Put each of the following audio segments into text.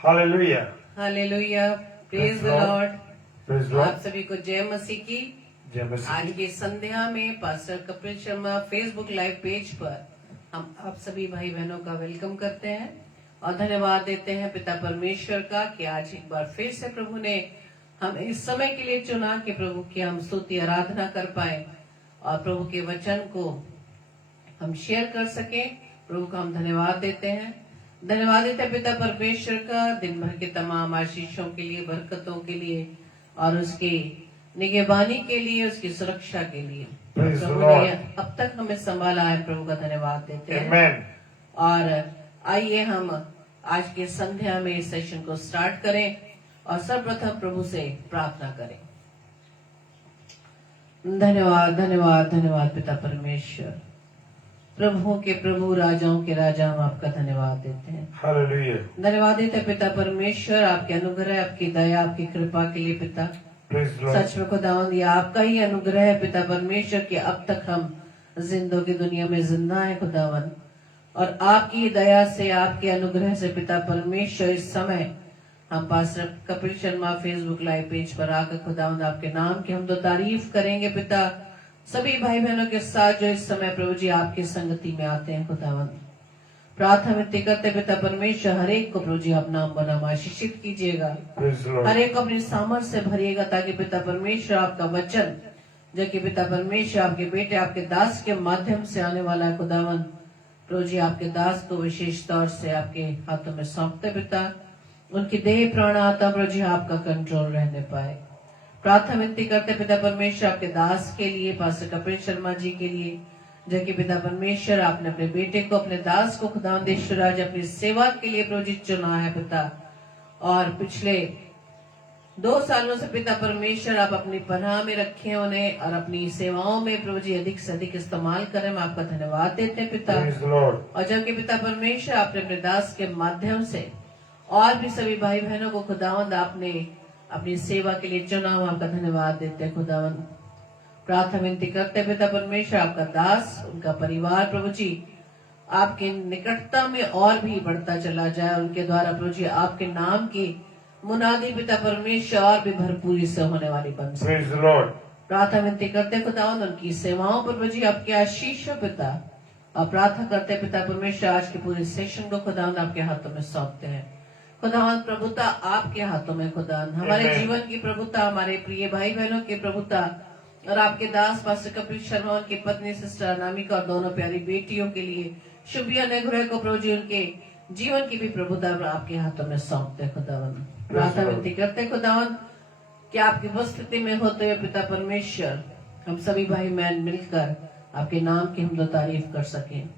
Hallelujah, hallelujah, praise the Lord. Praise आप Lord, सभी को जय मसीह की। जय मसीह आज की। की संध्या में pastor Kapil Sharma Facebook live page पर हम आप सभी भाई बहनों का वेलकम करते हैं और धन्यवाद देते हैं पिता परमेश्वर का कि आज एक बार फिर से प्रभु ने हम इस समय के लिए चुना कि प्रभु की हम स्तुति आराधना कर पाए और प्रभु के वचन को हम शेयर कर सके। प्रभु का हम धन्यवाद देते हैं। धन्यवाद देते हैं पिता परमेश्वर का दिन भर के तमाम आशीषों के लिए, बरकतों के लिए और उसकी निगहबानी के लिए, उसकी सुरक्षा के लिए। Praise the Prabhu Lord. ने अब तक हमें संभाला है, प्रभु का धन्यवाद देते हैं। Amen. और आइए हम आज के संध्या में इस सेशन को स्टार्ट करें और सर्वप्रथम प्रभु से प्रार्थना करें। धन्यवाद धन्यवाद धन्यवाद पिता परमेश्वर, प्रभुओं के प्रभु, राजाओं के राजा, हम आपका धन्यवाद देते हैं। हालेलुया, धन्यवाद देते हैं पिता परमेश्वर, आपके अनुग्रह, आपकी दया, आपकी कृपा के लिए पिता। प्रेज लॉर्ड, सच में खुदावंद, ये आपका ही अनुग्रह है पिता परमेश्वर कि अब तक हम जिंदों की दुनिया में जिंदा है खुदावंद, और आपकी दया से, आपके अनुग्रह से पिता परमेश्वर इस समय हम pastor Kapil Sharma Facebook live page पर आकर खुदावंद आपके नाम की हम तो तारीफ करेंगे पिता। सभी भाई बहनों के साथ जो इस समय प्रभु जी आपकी संगति में आते हैं खुदावंद, प्रार्थना विनती करते पिता परमेश्वर, हर एक को प्रभु जी आप नाम बनाम आशीषित कीजिएगा, प्रेज हर लॉर्ड, एक को अपनी सामर्थ से भरिएगा, ताकि पिता परमेश्वर आपका वचन जो कि पिता परमेश्वर आपके बेटे, आपके दास के माध्यम से आने वाला है खुदावंद, प्रभु जी आपके दास को विशेष तौर से आपके हाथों में सौंपते पिता। उनकी देह प्राण आत्मा प्रभु जी आपका कंट्रोल रहने पाए। प्रार्थना विनती करते पिता परमेश्वर आपके दास के लिए, पास्टर कपिल शर्मा जी के लिए, जो कि पिता परमेश्वर आपने अपने बेटे को, अपने दास को खुदावंद ईश्वर आज अपनी सेवा के लिए प्रभु जी चुना है पिता। और पिछले 2 सालों से पिता परमेश्वर आप अपनी पनाह में रखे उन्हें और अपनी सेवाओं में प्रभु जी अधिक से अधिक इस्तेमाल करें। हम आपका धन्यवाद देते हैं पिता। प्रेज लॉर्ड, और जबकि पिता परमेश्वर आपने अपने दास के माध्यम से और भी सभी भाई बहनों को खुदावंद आपने अपनी सेवा के लिए चुना, हम आपका धन्यवाद देते हैं खुदावंद। प्रार्थना विनती करते पिता परमेश्वर आपका दास, उनका परिवार प्रभु जी आपके निकटता में और भी बढ़ता चला जाए, उनके द्वारा प्रभु जी आपके नाम की मुनादी पिता परमेश्वर और भी भरपूरी से होने वाली बन सके। प्रेज लॉर्ड, प्रार्थना विनती करते खुदावंद उनकी सेवाओं पर प्रभु जी आपके आशीष हो पिता। और प्रार्थना करते पिता परमेश्वर आज के पूरे सेशन को खुदावंद आपके हाथों में सौंपते हैं। खुदावंद प्रभुता आपके हाथों में खुदावंद, हमारे Amen. जीवन की प्रभुता, हमारे प्रिय भाई बहनों की प्रभुता और आपके दास पास्टर कपिल शर्मा, उनकी पत्नी सिस्टर अनामिका और दोनों प्यारी बेटियों के लिए शुभ अनुग्रह को प्रभु जी उनके जीवन की भी प्रभुता आपके हाथों में सौंपते खुदावंद। प्रार्थना विनती करते खुदावंद कि आपकी उपस्थिति में होते हुए पिता परमेश्वर हम सभी भाई बहन मिलकर आपके नाम की हम दो तारीफ कर सकें।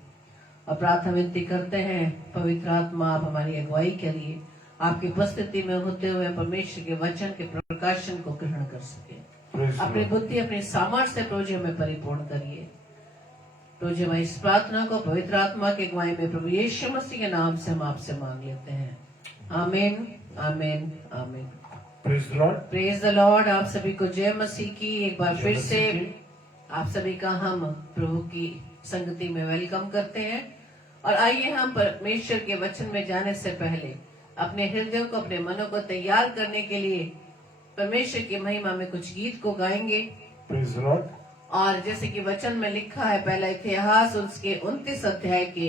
और प्रार्थना विनती करते हैं पवित्र आत्मा आप हमारी अगुवाई करिए, आपकी उपस्थिति में होते हुए परमेश्वर के वचन के प्रकाशन को ग्रहण कर सके। प्रेज अपनी लॉर्ड, बुद्धि, अपनी सामर्थ्य से प्रभु जी हमें परिपूर्ण करिए। प्रभु जी, मैं इस प्रार्थना को पवित्र आत्मा की अगुवाई में प्रभु यीशु मसीह के नाम से हम आपसे मांग लेते हैं। आमीन आमीन आमीन। Praise Lord, praise the Lord. आप सभी को जय मसीह की। एक बार जय फिर मसीह से की। आप सभी का हम प्रभु की संगति में वेलकम करते हैं। और आइए हम परमेश्वर के वचन में जाने से पहले अपने हृदय को, अपने मनों को तैयार करने के लिए परमेश्वर की महिमा में कुछ गीत को गाएंगे। प्रेज लॉर्ड, और जैसे कि वचन में लिखा है, पहला इतिहास उसके 29 अध्याय के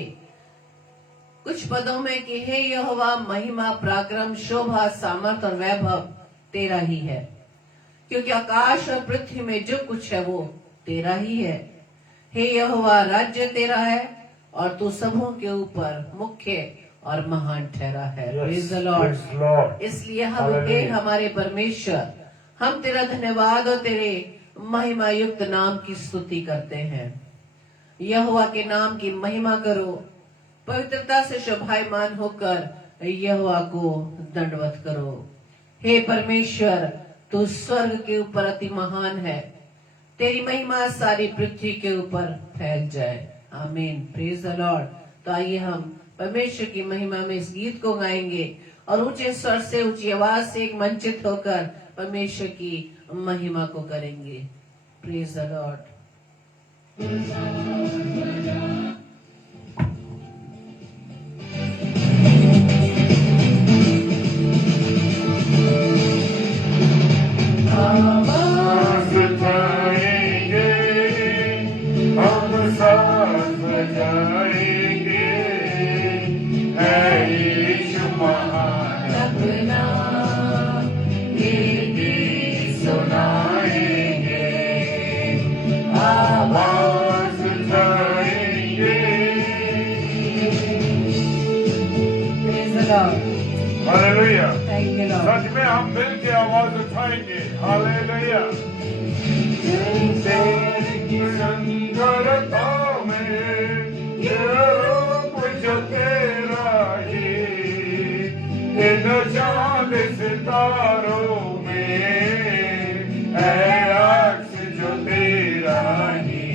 कुछ पदों में कि हे यहोवा, महिमा, पराक्रम, शोभा, सामर्थ और वैभव तेरा ही है, क्योंकि आकाश और पृथ्वी में जो कुछ है वो तेरा ही है। हे यहोवा, राज्य तेरा है और तू सबों के ऊपर मुख्य और महान ठहरा है। Praise the Lord. Praise Lord, इसलिए हम Hallelujah. हे हमारे परमेश्वर, हम तेरा धन्यवाद और तेरे महिमा युक्त नाम की स्तुति करते हैं। यहोवा के नाम की महिमा करो, पवित्रता से शोभायमान होकर यहोवा को दंडवत करो। हे परमेश्वर, तू स्वर्ग के ऊपर अति महान है, तेरी महिमा सारी पृथ्वी के ऊपर फैल जाए। आमीन। Praise the Lord. तो आइए हम परमेश्वर की महिमा में इस गीत को गाएंगे और ऊंचे स्वर से, ऊंची आवाज से एक मंचित होकर परमेश्वर की महिमा को करेंगे। Praise the Lord. Lord. Hallelujah. Thank you, Lord. सच में हम मिल के आवाज उठाएंगे। हालेलुया। संगरता में ये रूप जो तेरा ही, इन चांद सितारों में है अक्स जो तेरा ही,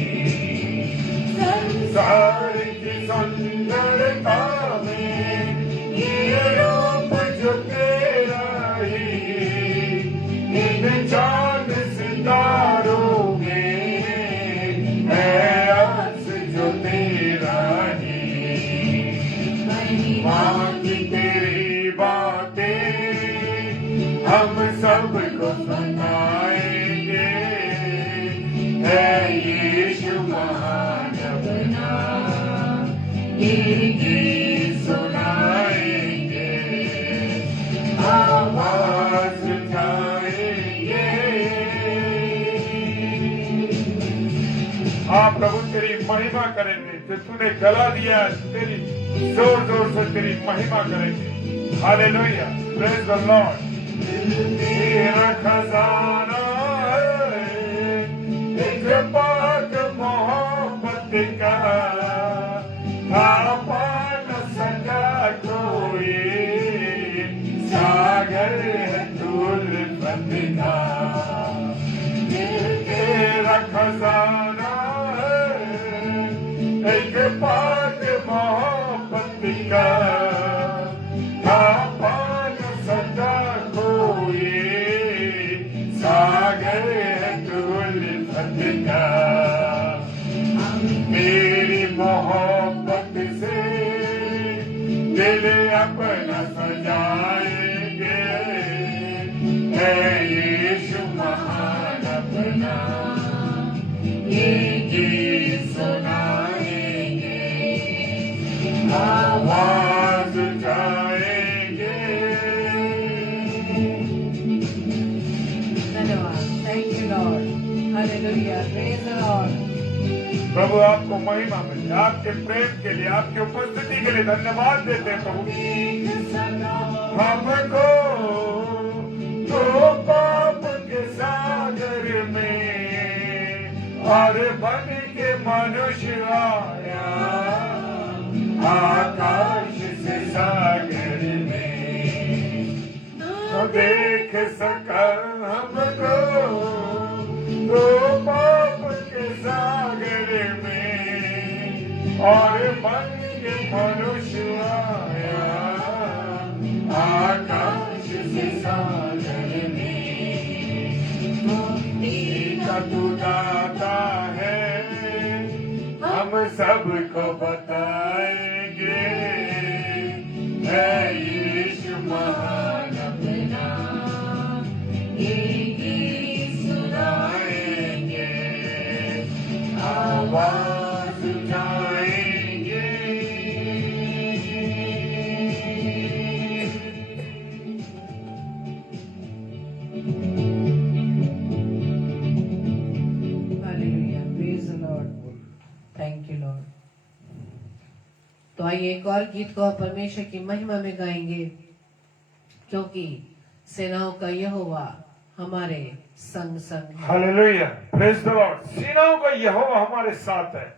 संसार की सुंदरता में ये रूप जो तेरा ही, इन चांद सितारों में है अक्स जो तेरा ही। माँ की तेरी बातें हम सबको सुनाएंगे, है यीशु महान अपना ये गीत सुनाएंगे, आवाज उठाएंगे। आप प्रभु तेरी महिमा करेंगे, जो तूने गला दिया तेरी जोर जोर से तेरी महिमा करेंगे। Hallelujah, praise the Lord. तेरा खजाना है एक पाक मोहब्बत का, आपा न सका कोई, सागर है उल्फत का। तेरा खजाना है एक पाक मोहब्बत का, आपा न सका कोई, सागर है उल्फत का। मेरी मोहब्बत से दिल अपना सजाएंगे, है यीशु महान अपना ये गीत सुनाएंगे, आवाज उठाएंगे। धन्यवाद। Thank you, Lord. Hallelujah. Praise the Lord. प्रभु आपको महिमा मिले, आपके प्रेम के लिए, आपकी उपस्थिति के लिए धन्यवाद देते हैं प्रभु। हमको तो पाप के सागर में और बन के मनुष्य आया, आकाश से सागर में तो देख सका हमको, तो पाप के सागर में और बन के मनुष्य आया, आकाश से सागर में। मुक्ति का तू दाता है, हम सबको बताएंगे, है यीशु महान अपना ये गीत सुनाएंगे, आवाज उठाएंगे। Hallelujah. Praise the Lord. Thank you, Lord. तो आइए एक और गीत को परमेश्वर की महिमा में गाएंगे, क्योंकि सेनाओं का यहोवा हमारे संग संग है। Hallelujah, praise the Lord. सेनाओं का यहोवा हमारे साथ है।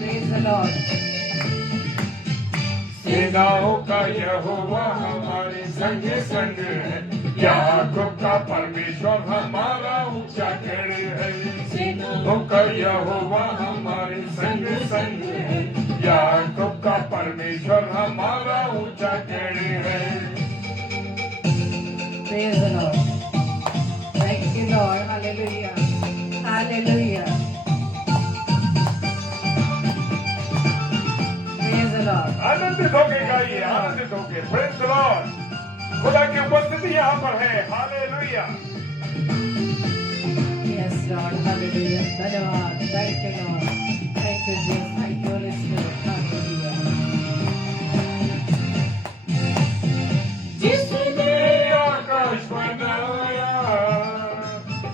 Praise the Lord. सेनाओं का यहोवा हमारे संग संग है, याकूब का परमेश्वर हमारा ऊंचा गढ़ है। सेनाओं का यहोवा हमारे संग संग है, याकूब का परमेश्वर हमारा ऊंचा गढ़ है। Praise the Lord. Thank you, Lord. Hallelujah. Hallelujah. Praise the Lord. आनंदित होके गाइए, आनंदित होके। Praise the Lord. खुदा की उपस्थिति यहाँ पर है। हालेलुया। Yes, लॉर्ड, हालेलुया, धन्यवाद, thank you Lord, thank you Jesus, thank you Holi spirit, hallelujah. जिसने आकाश बनाया,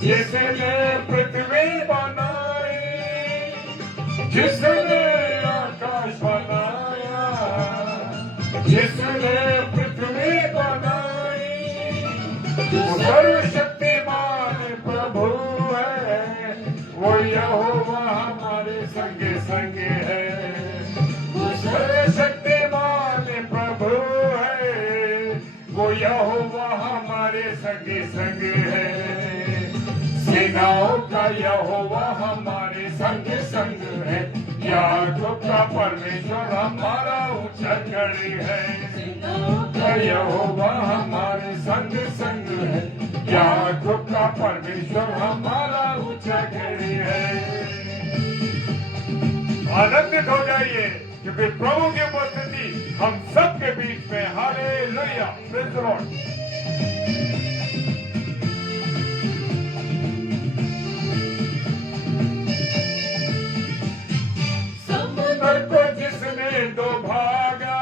जिसने पृथ्वी बनाई, जिसने आकाश बनाया, जिसने पृथ्वी बनाई, जो सर्वशक्तिमान प्रभु है, वो यहोवा हमारे संग संग है। वो सर्वशक्तिमान प्रभु है, वो यहोवा हमारे संग संग है। सेनाओं का यहोवा हमारे संग संग है। याकूब का परमेश्वर हमारा ऊंचा गढ़ है। सेनाओं का यहोवा हमारे संग संग है। याकूब का परमेश्वर हमारा ऊंचा गढ़ है। आनंदित हो जाइए क्योंकि प्रभु की उपस्थिति हम सबके बीच में। Hallelujah, praise the Lord. समुद्र को जिसने दो भागा,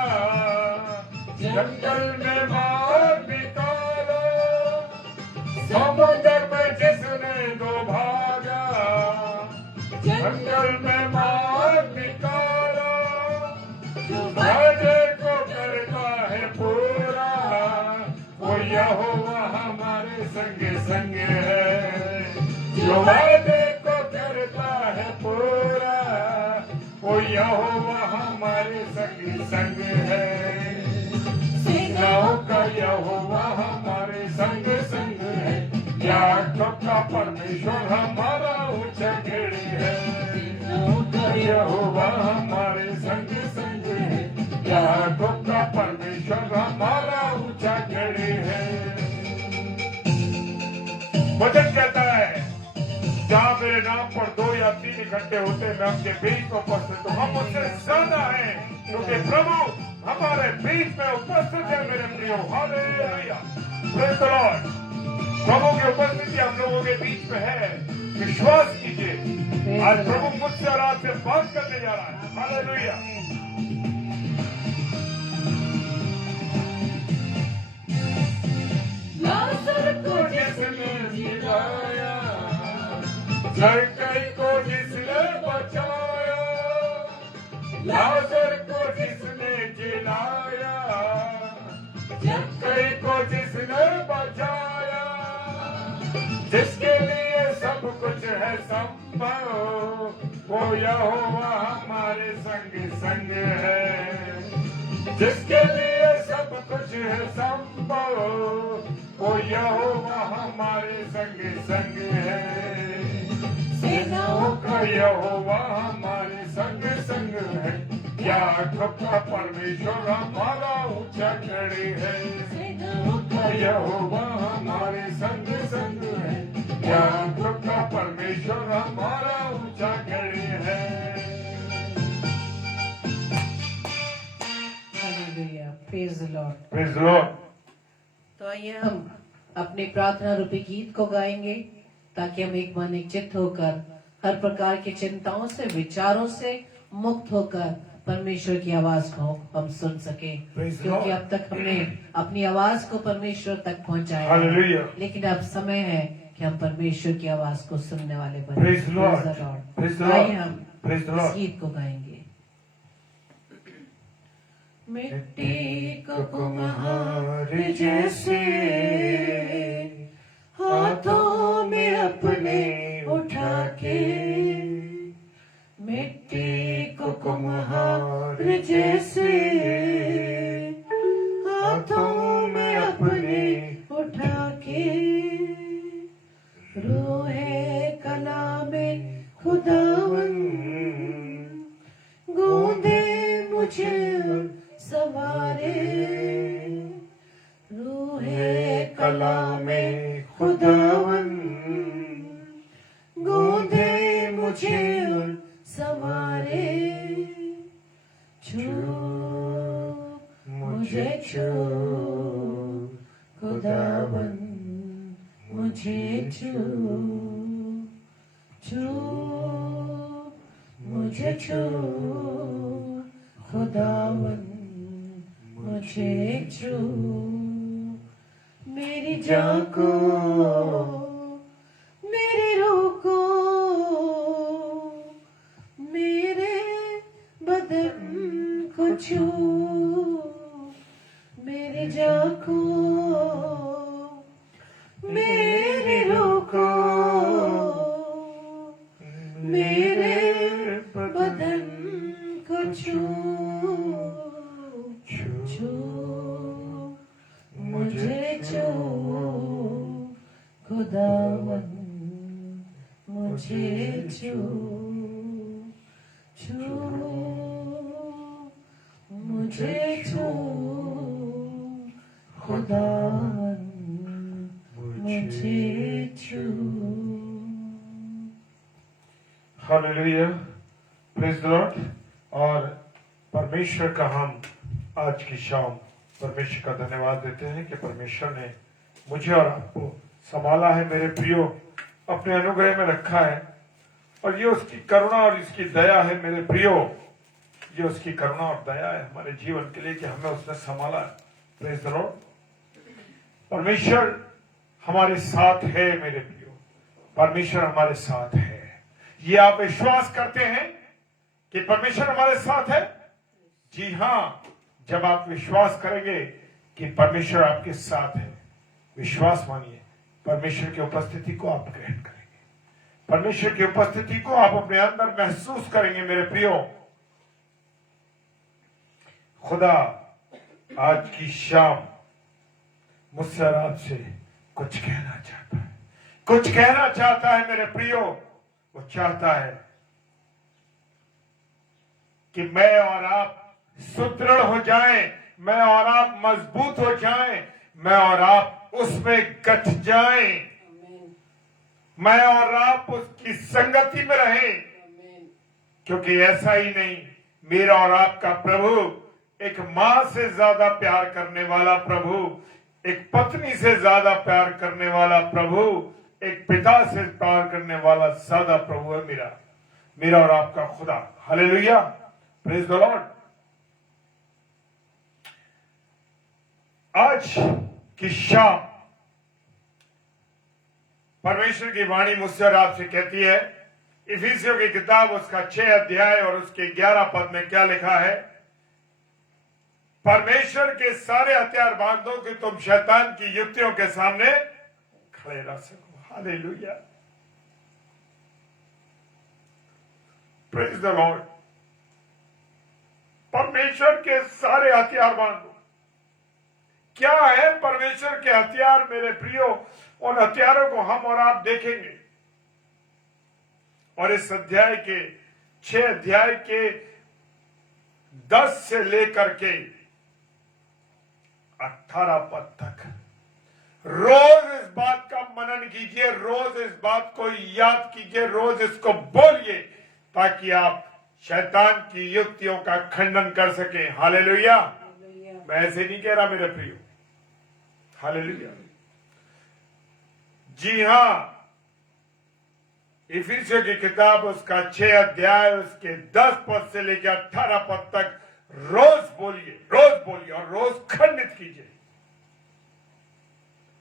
जंगल में मार निकाला। समुद्र में जिसने दो भागा, जंगल में मार निकाला। जो वादे को करता है पूरा, वो यहोवा हमारे संग संग है। जो वादे को करता है पूरा, वो यहोवा हमारे संग संग है। सेनाओं का यहोवा हमारे संग संग है। याकूब का परमेश्वर हमारा ऊंचा गढ़ है। सेनाओं का यहोवा हमारे संग संग है। याकूब का परमेश्वर हमारा ऊंचा गढ़ है। वचन कहता है, जहाँ मेरे नाम पर 2 या 3 इकट्ठे होते मैं उनके बीच में उपस्थित हूँ। हम उससे ज्यादा हैं क्योंकि प्रभु हमारे बीच में उपस्थित है मेरे प्रियो। Hallelujah, praise the Lord. प्रभु की उपस्थिति हम लोगों के बीच में है। विश्वास कीजिए, आज प्रभु मुझसे और आपसे बात करने जा रहा है। हालेलुया। लाजर को जिसने जिलाया, जक्कई को जिसने बचाया। लाजर को जिसने जिलाया, जक्कई को जिसने बचाया। जिसके लिए सब कुछ है संभव, वो यहोवा हमारे संग संग है। जिसके लिए सब कुछ है संभव, वो यहोवा हमारे संग संग है। सेनाओं का यहोवा हमारे संग संग है। याकूब का परमेश्वर हमारा ऊंचा गढ़ है। सेनाओं का यहोवा हमारे संग संग है। याकूब का परमेश्वर हमारा ऊंचा गढ़ है। Hallelujah, praise the Lord. Praise the Lord. तो आइए हम अपने प्रार्थना रूपी गीत को गाएंगे ताकि हम एक मन एक चित्त होकर हर प्रकार की चिंताओं से, विचारों से मुक्त होकर परमेश्वर की आवाज को हम सुन सके। Praise the क्योंकि Lord. अब तक हमने अपनी आवाज को परमेश्वर तक पहुंचाया है। Hallelujah. लेकिन अब समय है कि हम परमेश्वर की आवाज को सुनने वाले बने। Praise the Lord. Praise the Lord. Praise the Lord. आइए हम Praise the इस Lord. गीत को गाएंगे। मिट्टी को कुम्हार जैसे हाथों में अपने उठा के, मिट्टी को कुम्हार जैसे हाथों में अपने उठा के, रोए कला में खुदावन गूंदे मुझे सवारे। रूहे कला में खुदावन गूंदे मुझे सवारे। छू मुझे छू खुदावन मुझे छू, छू मुझे छू खुदावन मुझे छू मेरी जान को मेरी रूह को मेरे बदन को छू मेरी जान को मेरी रूह को मेरे बदन को छू छू मुझे छू खुदावन मुझे छू छू मुझे छू खुदावन मुझे छू। Hallelujah, praise the Lord. और परमेश्वर का हम आज की शाम परमेश्वर का धन्यवाद देते हैं कि परमेश्वर ने मुझे और आपको संभाला है, मेरे प्रियो, अपने अनुग्रह में रखा है। और ये उसकी करुणा और इसकी दया है मेरे प्रियो, ये उसकी करुणा और दया है हमारे जीवन के लिए कि हमें उसने संभाला है। Praise the Lord. परमेश्वर हमारे साथ है मेरे प्रियो, परमेश्वर हमारे साथ है। ये आप विश्वास करते हैं कि परमेश्वर हमारे साथ है? जी हाँ, जब आप विश्वास करेंगे कि परमेश्वर आपके साथ है, विश्वास मानिए, परमेश्वर की उपस्थिति को आप ग्रहण करेंगे, परमेश्वर की उपस्थिति को आप अपने अंदर महसूस करेंगे मेरे प्रियो। खुदा आज की शाम मुझसे और आपसे कुछ कहना चाहता है, कुछ कहना चाहता है मेरे प्रियो। वो चाहता है कि मैं और आप सुदृढ़ हो जाएं, मैं और आप मजबूत हो जाएं, मैं और आप उसमें गठ जाएं, मैं और आप उसकी संगति में रहें। क्योंकि ऐसा ही नहीं, मेरा और आपका प्रभु एक मां से ज्यादा प्यार करने वाला प्रभु, एक पत्नी से ज्यादा प्यार करने वाला प्रभु, एक पिता से प्यार करने वाला ज्यादा प्रभु है मेरा और आपका खुदा। Hallelujah, praise the Lord. आज की शाम परमेश्वर की वाणी मुझसे और आपसे कहती है, इफिसियों की किताब उसका 6 अध्याय और उसके 11 पद में क्या लिखा है? परमेश्वर के सारे हथियार बांध दो कि तुम शैतान की युक्तियों के सामने खड़े रह सको। Hallelujah, praise the Lord. परमेश्वर के सारे हथियार बांध दो। क्या है परमेश्वर के हथियार मेरे प्रियो? उन हथियारों को हम और आप देखेंगे। और इस अध्याय के 6 अध्याय के 10 से लेकर के 18 पद तक रोज इस बात का मनन कीजिए, रोज इस बात को याद कीजिए, रोज इसको बोलिए, ताकि आप शैतान की युक्तियों का खंडन कर सके। हालेलुया। मैं ऐसे नहीं कह रहा मेरे प्रियो, हालेलुया। जी हां, इफिसियों की किताब उसका 6 अध्याय उसके 10 पद से लेकर 18 पद तक रोज बोलिए और रोज खंडित कीजिए।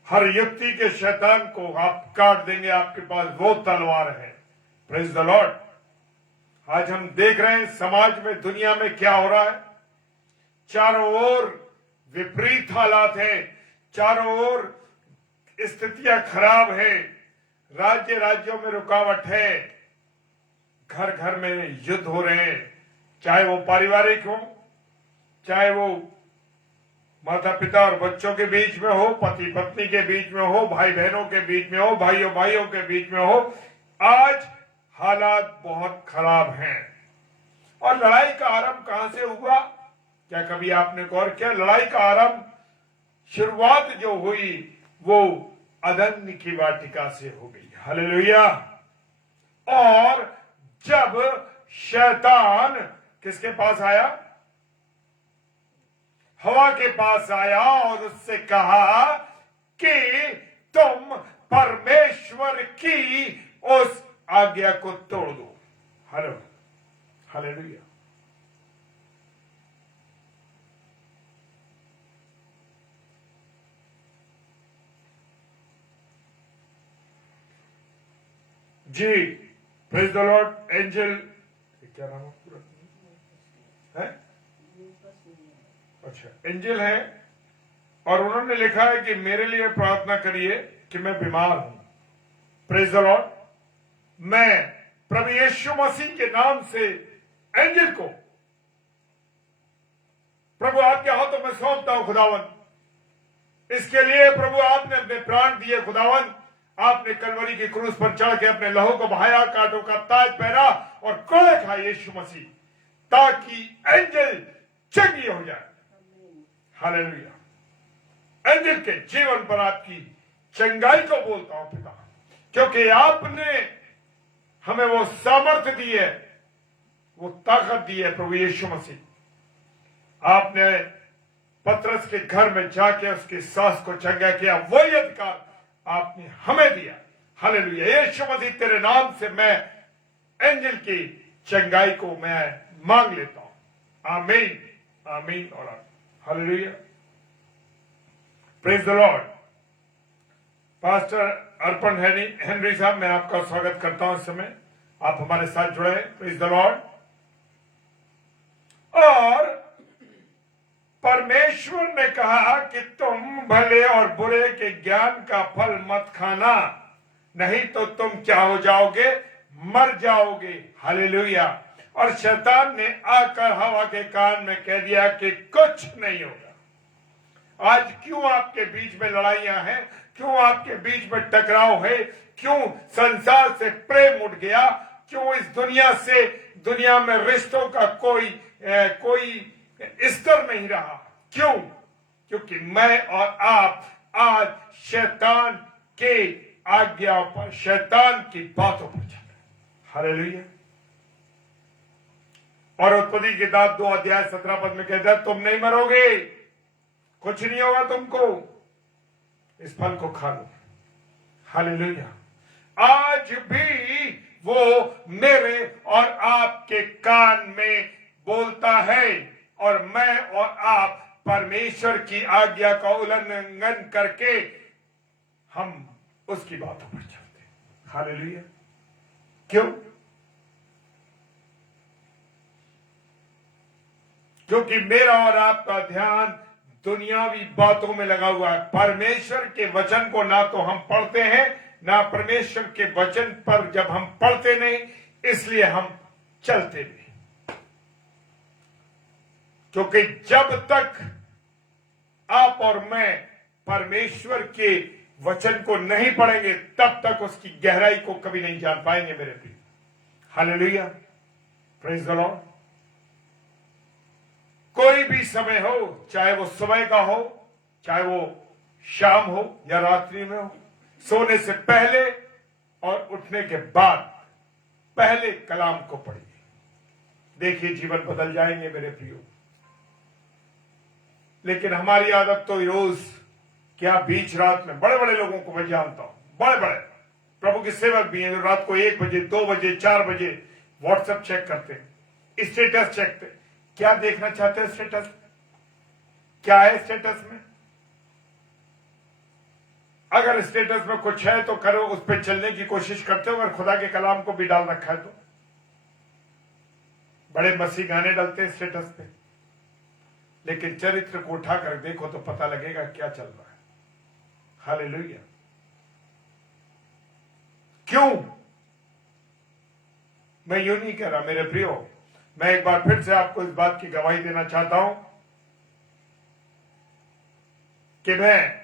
हर युक्ति के शैतान को आप काट देंगे, आपके पास वो तलवार है। Praise the Lord. आज हम देख रहे हैं समाज में, दुनिया में क्या हो रहा है। चारों ओर विपरीत हालात हैं, चारों ओर स्थितियां खराब है, राज्य राज्यों में रुकावट है, घर घर में युद्ध हो रहे हैं, चाहे वो पारिवारिक हो, चाहे वो माता पिता और बच्चों के बीच में हो, पति पत्नी के बीच में हो, भाई बहनों के बीच में हो, भाइयों भाइयों के बीच में हो। आज हालात बहुत खराब हैं। और लड़ाई का आरंभ कहां से हुआ? क्या कभी आपने गौर किया? लड़ाई का आरंभ, शुरुआत जो हुई वो अदन की वाटिका से हो गई। हालेलुया। और जब शैतान किसके पास आया? हवा के पास आया और उससे कहा कि तुम परमेश्वर की उस आज्ञा को तोड़ दो। Hello, hallelujah. जी, प्रेज द लॉर्ड। एंजल, क्या नाम है पूरा? है? अच्छा, एंजल है, और उन्होंने लिखा है कि मेरे लिए प्रार्थना करिए कि मैं बीमार हूं। Praise the Lord. मैं प्रभु यीशु मसीह के नाम से एंजल को प्रभु आपके हाथों में सौंपता हूं खुदावन। इसके लिए प्रभु आपने अपने प्राण दिए खुदावन। आपने कलवरी की क्रूस पर चढ़ के अपने लहू को बहाया, कांटों का ताज पहना और कोड़े खाए यीशु मसीह, ताकि एंजल चंगी हो जाए। हालेलुया। एंजल के जीवन पर आपकी चंगाई को बोलता हूं पिता, क्योंकि आपने हमें वो सामर्थ्य दी है, वो ताकत दी है प्रभु यीशु मसीह। आपने पतरस के घर में जाके उसकी सास को चंगा किया, वही अधिकार आपने हमें दिया। हालेलुया। यीशु मसीह तेरे नाम से मैं एंजल की चंगाई को मैं मांग लेता हूं। आमीन, आमीन और आमीन। Hallelujah. Praise the Lord. Pastor Arpan Henry साहब, मैं आपका स्वागत करता हूं। इस समय आप हमारे साथ जुड़े हैं। Praise the Lord. और परमेश्वर ने कहा कि तुम भले और बुरे के ज्ञान का फल मत खाना, नहीं तो तुम क्या हो जाओगे? मर जाओगे। हालेलुया। और शैतान ने आकर हवा के कान में कह दिया कि कुछ नहीं होगा। आज क्यों आपके बीच में लड़ाइयां हैं? क्यों आपके बीच में टकराव है? क्यों संसार से प्रेम उठ गया? क्यों इस दुनिया में रिश्तों का कोई स्तर नहीं रहा? क्यों? क्योंकि मैं और आप आज शैतान के आज्ञाओं पर, शैतान की बातों पर चल रहे। हालेलुया। और उत्पत्ति की किताब 2 अध्याय 17 पद में कहता है, तुम नहीं मरोगे, कुछ नहीं होगा तुमको, इस फल को खा लो। हालेलुया। आज भी वो मेरे और आपके कान में बोलता है, और मैं और आप परमेश्वर की आज्ञा का उल्लंघन करके हम उसकी बातों पर चलते हैं। हालेलुया। क्यों? क्योंकि मेरा और आपका ध्यान दुनियावी बातों में लगा हुआ है। परमेश्वर के वचन को ना तो हम पढ़ते हैं, ना परमेश्वर के वचन पर जब हम पढ़ते नहीं, इसलिए हम चलते नहीं। क्योंकि जब तक आप और मैं परमेश्वर के वचन को नहीं पढ़ेंगे, तब तक उसकी गहराई को कभी नहीं जान पाएंगे मेरे प्रिय। हालेलुया। Praise the Lord. कोई भी समय हो, चाहे वो सुबह का हो, चाहे वो शाम हो या रात्रि में हो, सोने से पहले और उठने के बाद पहले कलाम को पढ़िए। देखिए जीवन बदल जाएंगे मेरे प्रियो। लेकिन हमारी आदत तो रोज, क्या बीच रात में बड़े बड़े लोगों को मैं जानता हूं, बड़े बड़े प्रभु के सेवक भी हैं, जो रात को 1 बजे 2 बजे 4 बजे व्हाट्सएप चेक करते हैं, स्टेटस चेक करते। क्या देखना चाहते हैं स्टेटस? क्या है स्टेटस में? अगर स्टेटस में कुछ है तो करो, उस पर चलने की कोशिश करते हो। अगर खुदा के कलाम को भी डाल रखा है तो बड़े मसीह गाने डालते हैं स्टेटस पे, लेकिन चरित्र को उठाकर देखो तो पता लगेगा क्या चल रहा है। हालेलुया। क्यों? मैं यूं नहीं कह रहा मेरे प्रियो, मैं एक बार फिर से आपको इस बात की गवाही देना चाहता हूं कि मैं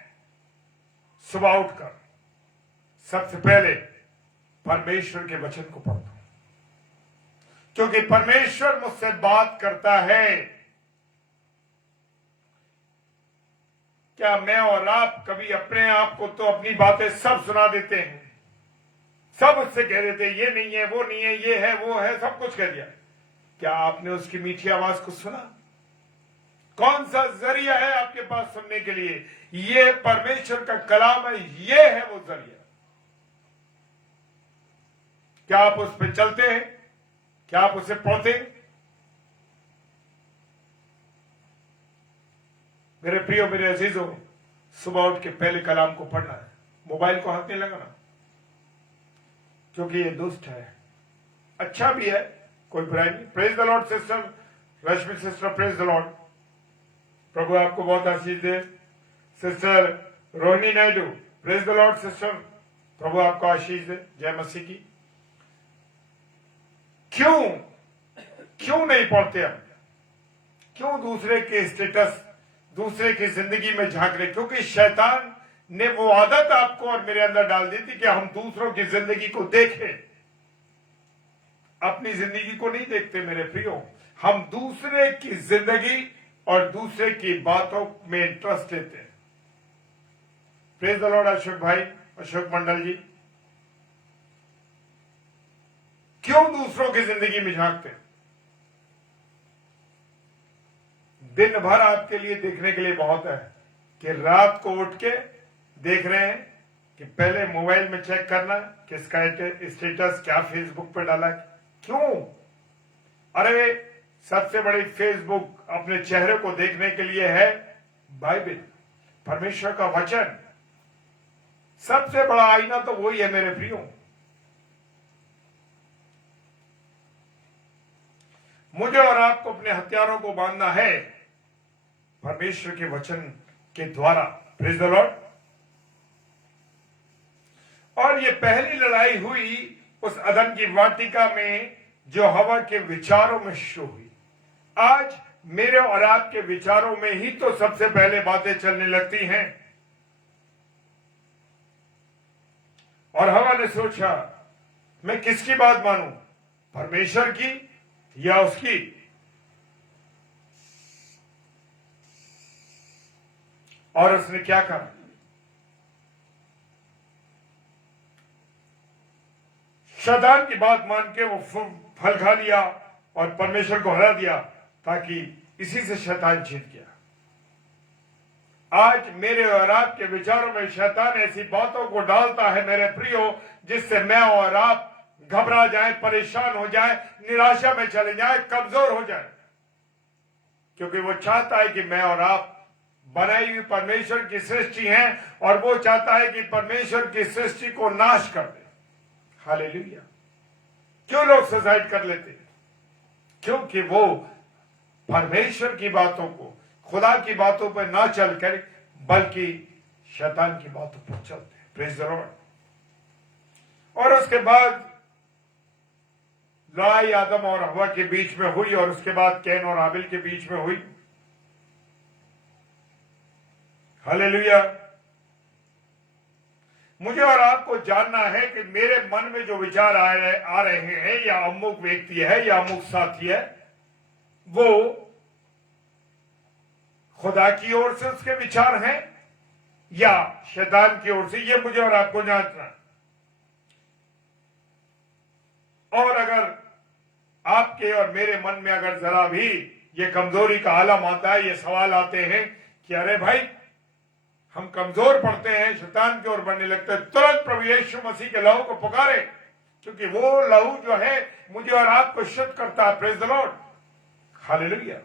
सुबह उठकर सबसे पहले परमेश्वर के वचन को पढ़ता हूं, क्योंकि परमेश्वर मुझसे बात करता है। क्या मैं और आप कभी अपने आप को तो अपनी बातें सब सुना देते हैं, सब उससे कह देते हैं ये नहीं है, वो नहीं है, ये है, वो है, सब कुछ कह दिया। क्या आपने उसकी मीठी आवाज को सुना? कौन सा जरिया है आपके पास सुनने के लिए? ये परमेश्वर का कलाम है, ये है वो जरिया। क्या आप उस पर चलते हैं? क्या आप उसे पढ़ते हैं? मेरे प्रियो, मेरे अजीजों, सुबह उठ के पहले कलाम को पढ़ना है। मोबाइल को हाथ नहीं लगाना, क्योंकि ये दुष्ट है। अच्छा भी है, कोई बुराई नहीं। Praise the Lord sister Rashmi sister, praise the Lord. प्रभु आपको बहुत आशीष दे। Sister Rohini Naidu, praise the Lord sister, प्रभु आपको आशीष दे। जय मसीह की। क्यों नहीं पढ़ते हम? क्यों दूसरे के स्टेटस, दूसरे की जिंदगी में झांक रहे? क्योंकि शैतान ने वो आदत आपको और मेरे अंदर डाल दी थी कि हम दूसरों की जिंदगी को देखें, अपनी जिंदगी को नहीं देखते। मेरे प्रियो, हम दूसरे की जिंदगी और दूसरे की बातों में इंटरेस्ट लेते हैं। प्रेज द लॉर्ड अशोक भाई, अशोक मंडल जी, क्यों दूसरों की जिंदगी में झांकते? दिन भर आपके लिए देखने के लिए बहुत है कि रात को उठ के देख रहे हैं कि पहले मोबाइल में चेक करना किसका स्टेटस क्या फेसबुक पे डाला। क्यों? अरे सबसे बड़ी फेसबुक अपने चेहरे को देखने के लिए है बाइबल, परमेश्वर का वचन। सबसे बड़ा आईना तो वही है मेरे प्रियो। मुझे और आपको अपने हथियारों को बांधना है परमेश्वर के वचन के द्वारा। Praise the Lord. और ये पहली लड़ाई हुई उस अदन की वाटिका में जो हवा के विचारों में शुरू हुई। आज मेरे और आपके विचारों में ही तो सबसे पहले बातें चलने लगती हैं। और हवा ने सोचा मैं किसकी बात मानूं, परमेश्वर की या उसकी? और उसने क्या कहा? शैतान की बात मान के वो फल खा लिया और परमेश्वर को हरा दिया, ताकि इसी से शैतान जीत गया। आज मेरे और आपके विचारों में शैतान ऐसी बातों को डालता है मेरे प्रियो, जिससे मैं और आप घबरा जाए, परेशान हो जाए, निराशा में चले जाए, कमजोर हो जाए। क्योंकि वो चाहता है कि मैं और आप बनाई हुई परमेश्वर की सृष्टि हैं और वो चाहता है कि परमेश्वर की सृष्टि को नाश कर दे। हालेलुया। क्यों लोग सुसाइड कर लेते? क्योंकि वो परमेश्वर की बातों को, खुदा की बातों पर ना चलकर बल्कि शैतान की बातों पर चलते हैं। Praise the Lord. और उसके बाद लड़ाई आदम और हवा के बीच में हुई और उसके बाद कैन और हाबिल के बीच में हुई। हालेलुया। मुझे और आपको जानना है कि मेरे मन में जो विचार आ रहे हैं, या अमुक व्यक्ति है या अमुक साथी है, वो खुदा की ओर से उसके विचार हैं या शैतान की ओर से, ये मुझे और आपको जांचना है। और अगर आपके और मेरे मन में अगर जरा भी ये कमजोरी का आलम आता है, ये सवाल आते हैं कि अरे भाई हम कमजोर पड़ते हैं, शैतान की ओर बढ़ने लगते हैं, तुरंत प्रभु यीशु मसीह के लहू को पुकारे, क्योंकि वो लहू जो है मुझे और आपको शुद्ध करता है। Praise the Lord. हालेलुया।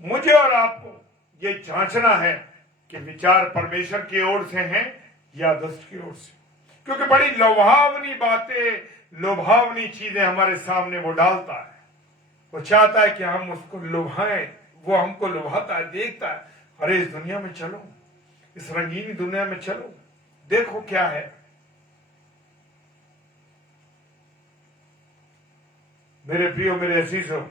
मुझे और आपको ये जांचना है कि विचार परमेश्वर की ओर से हैं या दुष्ट की ओर से, क्योंकि बड़ी लुभावनी बातें, लुभावनी चीजें हमारे सामने वो डालता है। वो चाहता है कि हम उसको लुभाएं, वो हमको लुभाता है, देखता है, अरे इस दुनिया में चलो, इस रंगीनी दुनिया में चलो, देखो क्या है। मेरे प्रियो, मेरे अजीजों,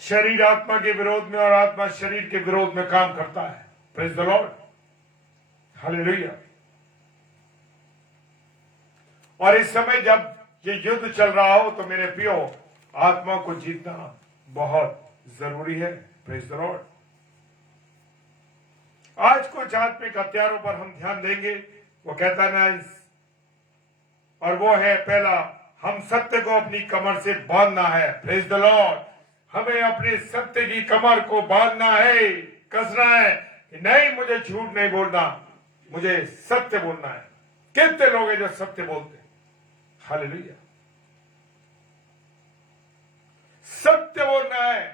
शरीर आत्मा के विरोध में और आत्मा शरीर के विरोध में काम करता है। Praise the Lord. हालेलुया। और इस समय जब ये युद्ध चल रहा हो तो मेरे प्रियो, आत्मा को जीतना बहुत जरूरी है। Praise the Lord. आज कुछ आत्मिक हथियारों पर हम ध्यान देंगे। वो कहता ना, और वो है पहला, हम सत्य को अपनी कमर से बांधना है। Praise the Lord. हमें अपने सत्य की कमर को बांधना है, कसना है। कि नहीं, मुझे झूठ नहीं बोलना, मुझे सत्य बोलना है। कितने लोग हैं जो सत्य बोलते हैं? हालेलुया। सत्य बोलना है,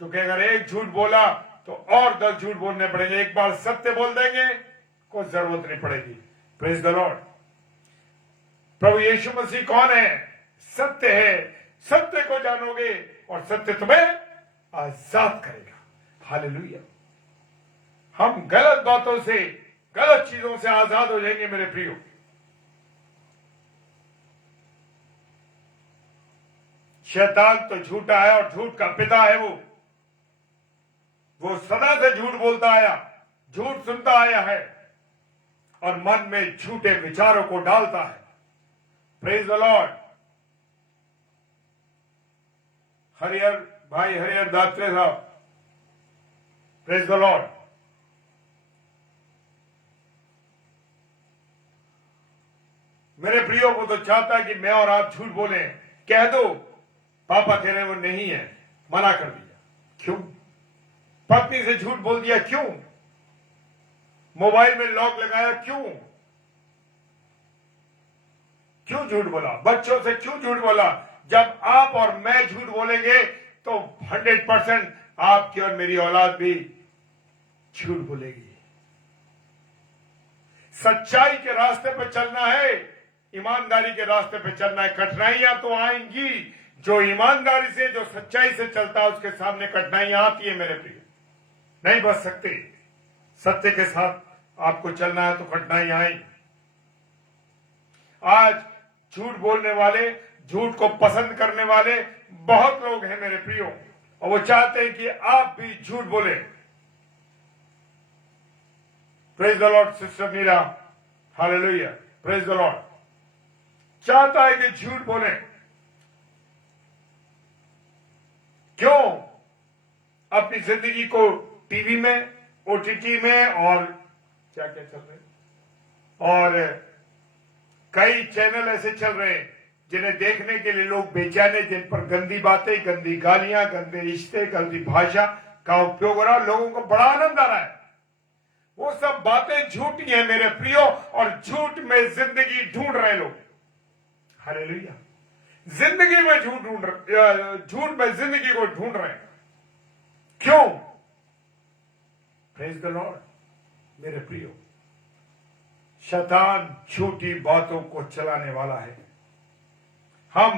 क्योंकि अगर एक झूठ बोला तो और 10 झूठ बोलने पड़ेंगे। एक बार सत्य बोल देंगे, कोई जरूरत नहीं पड़ेगी। Praise the Lord. प्रभु यीशु मसीह कौन है? सत्य है। सत्य को जानोगे और सत्य तुम्हें आजाद करेगा। हालेलुया। हम गलत बातों से, गलत चीजों से आजाद हो जाएंगे मेरे प्रियो। शैतान तो झूठा है और झूठ का पिता है। वो सदा से झूठ बोलता आया, झूठ सुनता आया है और मन में झूठे विचारों को डालता है। Praise the Lord. हरिहर भाई, हरिहर दात्रे साहब, प्रेज द लॉर्ड। मेरे प्रियो, वो तो चाहता है कि मैं और आप झूठ बोले। कह दो पापा कह रहे वो नहीं है, मना कर दिया। क्यों? पत्नी से झूठ बोल दिया, क्यों? मोबाइल में लॉक लगाया, क्यों? क्यों झूठ बोला? बच्चों से क्यों झूठ बोला? जब आप और मैं झूठ बोलेंगे तो 100% आपकी और मेरी औलाद भी झूठ बोलेगी। सच्चाई के रास्ते पर चलना है, ईमानदारी के रास्ते पर चलना है। कठिनाइयां तो आएंगी। जो ईमानदारी से, जो सच्चाई से चलता है, उसके सामने कठिनाइयां आती है मेरे प्रिय। नहीं बच सकते। सत्य के साथ आपको चलना है तो कठिनाइयां आएंगी। आज झूठ बोलने वाले, झूठ को पसंद करने वाले बहुत लोग हैं मेरे प्रियो, और वो चाहते हैं कि आप भी झूठ बोले। Praise the Lord sister Meera, hallelujah. Praise the Lord. चाहता है कि झूठ बोले। क्यों? अपनी जिंदगी को टीवी में, ओटीटी में और क्या क्या चल रहे, और कई चैनल ऐसे चल रहे हैं जिन्हें देखने के लिए लोग बेचैन है, जिन पर गंदी बातें, गंदी गालियां, गंदे रिश्ते, गंदी भाषा का उपयोग हो रहा है। लोगों को बड़ा आनंद आ रहा है। वो सब बातें झूठी हैं मेरे प्रियो, और झूठ में जिंदगी ढूंढ रहे लोग। हालेलुया। जिंदगी में झूठ में जिंदगी को ढूंढ रहे हैं। क्यों? Praise the Lord. मेरे प्रियो, शैतान झूठी बातों को चलाने वाला है। हम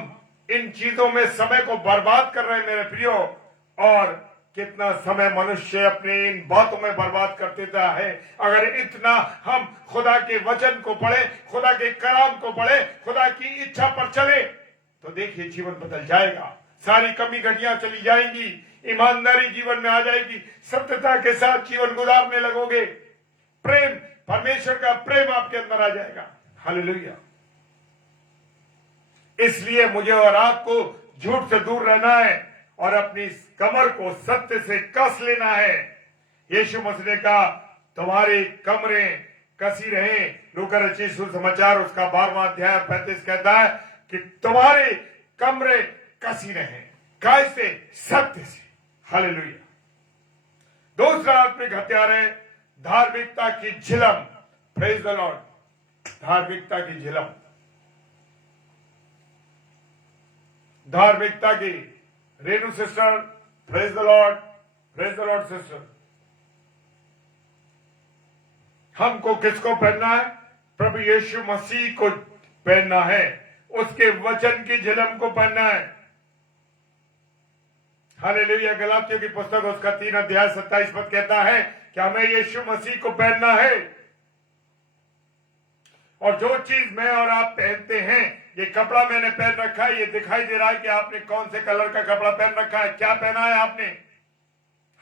इन चीजों में समय को बर्बाद कर रहे हैं मेरे प्रियो, और कितना समय मनुष्य अपने इन बातों में बर्बाद कर देता है। अगर इतना हम खुदा के वचन को पढ़े, खुदा के कलाम को पढ़े, खुदा की इच्छा पर चले, तो देखिए जीवन बदल जाएगा। सारी कमी घटियां चली जाएंगी, ईमानदारी जीवन में आ जाएगी, सत्यता के साथ जीवन गुजारने लगोगे, प्रेम, परमेश्वर का प्रेम आपके अंदर आ जाएगा। हालेलुया। इसलिए मुझे और आपको झूठ से दूर रहना है और अपनी कमर को सत्य से कस लेना है। यीशु मसीह ने कहा, तुम्हारी कमरें कसी रहे। लूका रचित सुसमाचार उसका 12वां अध्याय 35 कहता है कि तुम्हारे कमरे कसी रहे। कैसे? सत्य से। हालेलुया। दूसरा आत्मिक हथियार है धार्मिकता की झिलम। Praise the Lord. धार्मिकता की झिलम, धार्मिकता की। Renu sister, praise the Lord. Praise the Lord sister. हमको किसको पहनना है? प्रभु यीशु मसीह को पहनना है, उसके वचन की झिलम को पहनना है। हालेलुया। गलातियों की पुस्तक उसका 3 अध्याय 27 पद कहता है कि हमें यीशु मसीह को पहनना है। और जो चीज मैं और आप पहनते हैं, ये कपड़ा मैंने पहन रखा है, ये दिखाई दे रहा है कि आपने कौन से कलर का कपड़ा पहन रखा है, क्या पहना है आपने।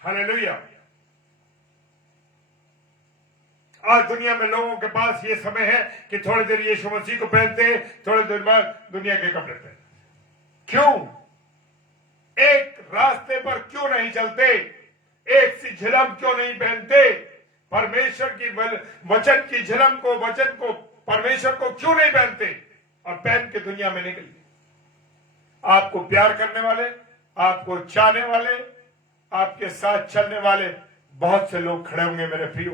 हालेलुया। आज दुनिया में लोगों के पास ये समय है कि थोड़ी देर यीशु मसीह को पहनते हैं, थोड़ी देर बाद दुनिया के कपड़े पहनते। क्यों? एक रास्ते पर क्यों नहीं चलते? एक सी झिलम क्यों नहीं पहनते? परमेश्वर की वचन की झिलम को, वचन को, परमेश्वर को क्यों नहीं पहनते और पहन के दुनिया में निकलिए। आपको प्यार करने वाले, आपको चाहने वाले, आपके साथ चलने वाले बहुत से लोग खड़े होंगे मेरे प्रियो।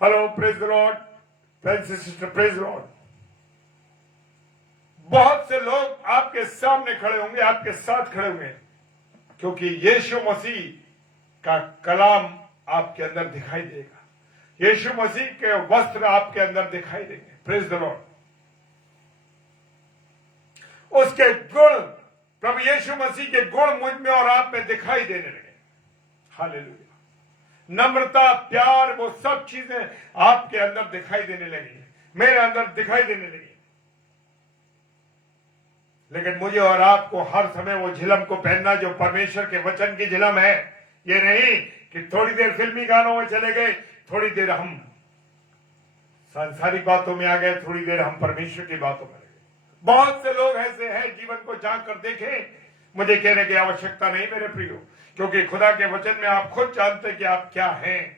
Hello, praise the Lord, friends and sister, praise the Lord. बहुत से लोग आपके सामने खड़े होंगे, आपके साथ खड़े होंगे, क्योंकि यीशु मसीह का कलाम आपके अंदर दिखाई देगा, यीशु मसीह के वस्त्र आपके अंदर दिखाई देंगे। Praise the Lord. उसके गुण, प्रभु यीशु मसीह के गुण मुझ में और आप में दिखाई देने लगे। हालेलुया। नम्रता, प्यार, वो सब चीजें आपके अंदर दिखाई देने लगी, मेरे अंदर दिखाई देने लगी। लेकिन मुझे और आपको हर समय वो झिलम को पहनना जो परमेश्वर के वचन की झिलम है। ये नहीं कि थोड़ी देर फिल्मी गानों में चले गए, थोड़ी देर हम सांसारिक बातों में आ गए, थोड़ी देर हम परमेश्वर की बातों में रह गए। बहुत से लोग ऐसे हैं, जीवन को झांक कर देखें। मुझे कहने की आवश्यकता नहीं मेरे प्रियो, क्योंकि खुदा के वचन में आप खुद जानते कि आप क्या हैं।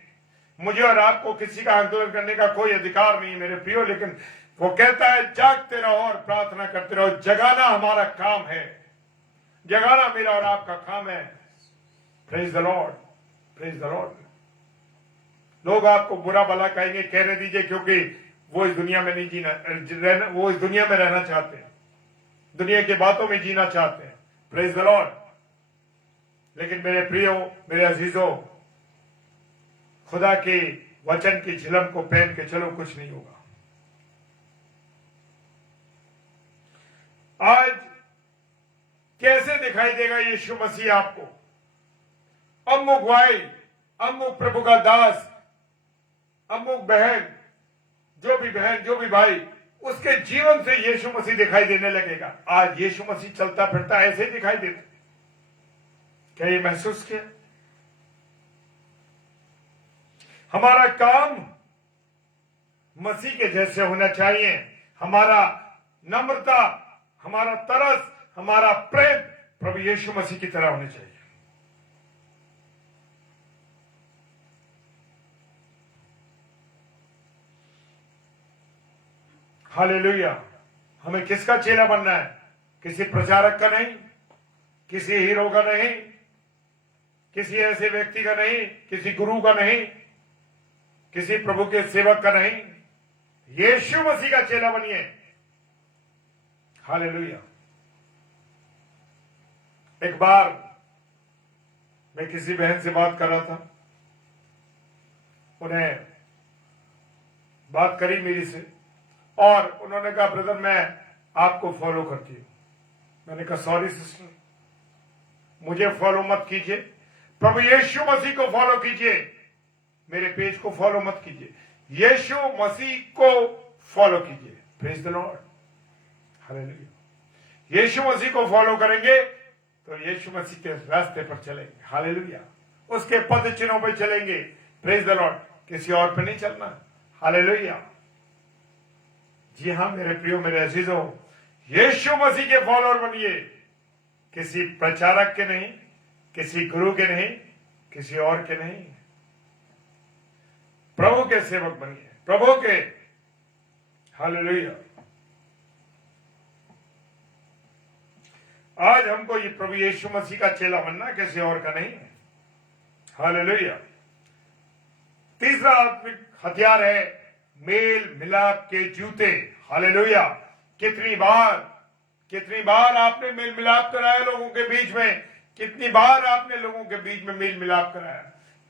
मुझे और आपको किसी का आंदोलन करने का कोई अधिकार नहीं मेरे प्रियो, लेकिन वो कहता है जागते रहो और प्रार्थना करते रहो। जगाना हमारा काम है, जगाना मेरा और आपका काम है। Praise the Lord, praise the Lord. लोग आपको बुरा भला कहेंगे, कहने दीजिए, क्योंकि वो इस दुनिया में नहीं जीना, वो इस दुनिया में रहना चाहते हैं, दुनिया की बातों में जीना चाहते हैं। Praise the Lord. लेकिन मेरे प्रियो, मेरे अजीजों, खुदा के वचन की झिलम को पहन के चलो, कुछ नहीं होगा। आज कैसे दिखाई देगा यीशु मसीह आपको? अमुक भाई, अमुक प्रभु का दास, अमुक बहन, जो भी बहन, जो भी भाई, उसके जीवन से यीशु मसीह दिखाई देने लगेगा। आज यीशु मसीह चलता फिरता ऐसे ही दिखाई देता। क्या ये महसूस किया? हमारा काम मसीह के जैसे होना चाहिए। हमारा नम्रता, हमारा तरस, हमारा प्रेम प्रभु यीशु मसीह की तरह होना चाहिए। हालेलुया। हमें किसका चेला बनना है? किसी प्रचारक का नहीं, किसी हीरो का नहीं, किसी ऐसे व्यक्ति का नहीं, किसी गुरु का नहीं, किसी प्रभु के सेवक का नहीं। यीशु मसीह का चेला बनिए। हालेलुया। एक बार मैं किसी बहन से बात कर रहा था, उन्हें बात करी मेरी से, और उन्होंने कहा ब्रदर मैं आपको फॉलो करती हूं। मैंने कहा सॉरी सिस्टर, मुझे फॉलो मत कीजिए, प्रभु यीशु मसीह को फॉलो कीजिए, मेरे पेज को फॉलो मत कीजिए, यीशु मसीह को फॉलो कीजिए। Praise the Lord. हालेलुया। यीशु मसीह को फॉलो करेंगे तो यीशु मसीह के रास्ते पर चलेंगे। हालेलुया। उसके पद चिन्हों पर चलेंगे। Praise the Lord. किसी और पे नहीं चलना। हालेलुया। जी हाँ मेरे प्रियो, मेरे अजीजों, यीशु मसीह के फॉलोअर बनिए। किसी प्रचारक के नहीं, किसी गुरु के नहीं, किसी और के नहीं, प्रभु के सेवक बनिए, प्रभु के। हालेलुया। आज हमको ये प्रभु यीशु मसीह का चेला बनना, किसी और का नहीं। हालेलुया। तीसरा आत्मिक हथियार है मेल मिलाप के जूते। हालेलुया। कितनी बार आपने मेल मिलाप कराया लोगों के बीच में? कितनी बार आपने लोगों के बीच में मेल मिलाप कराया?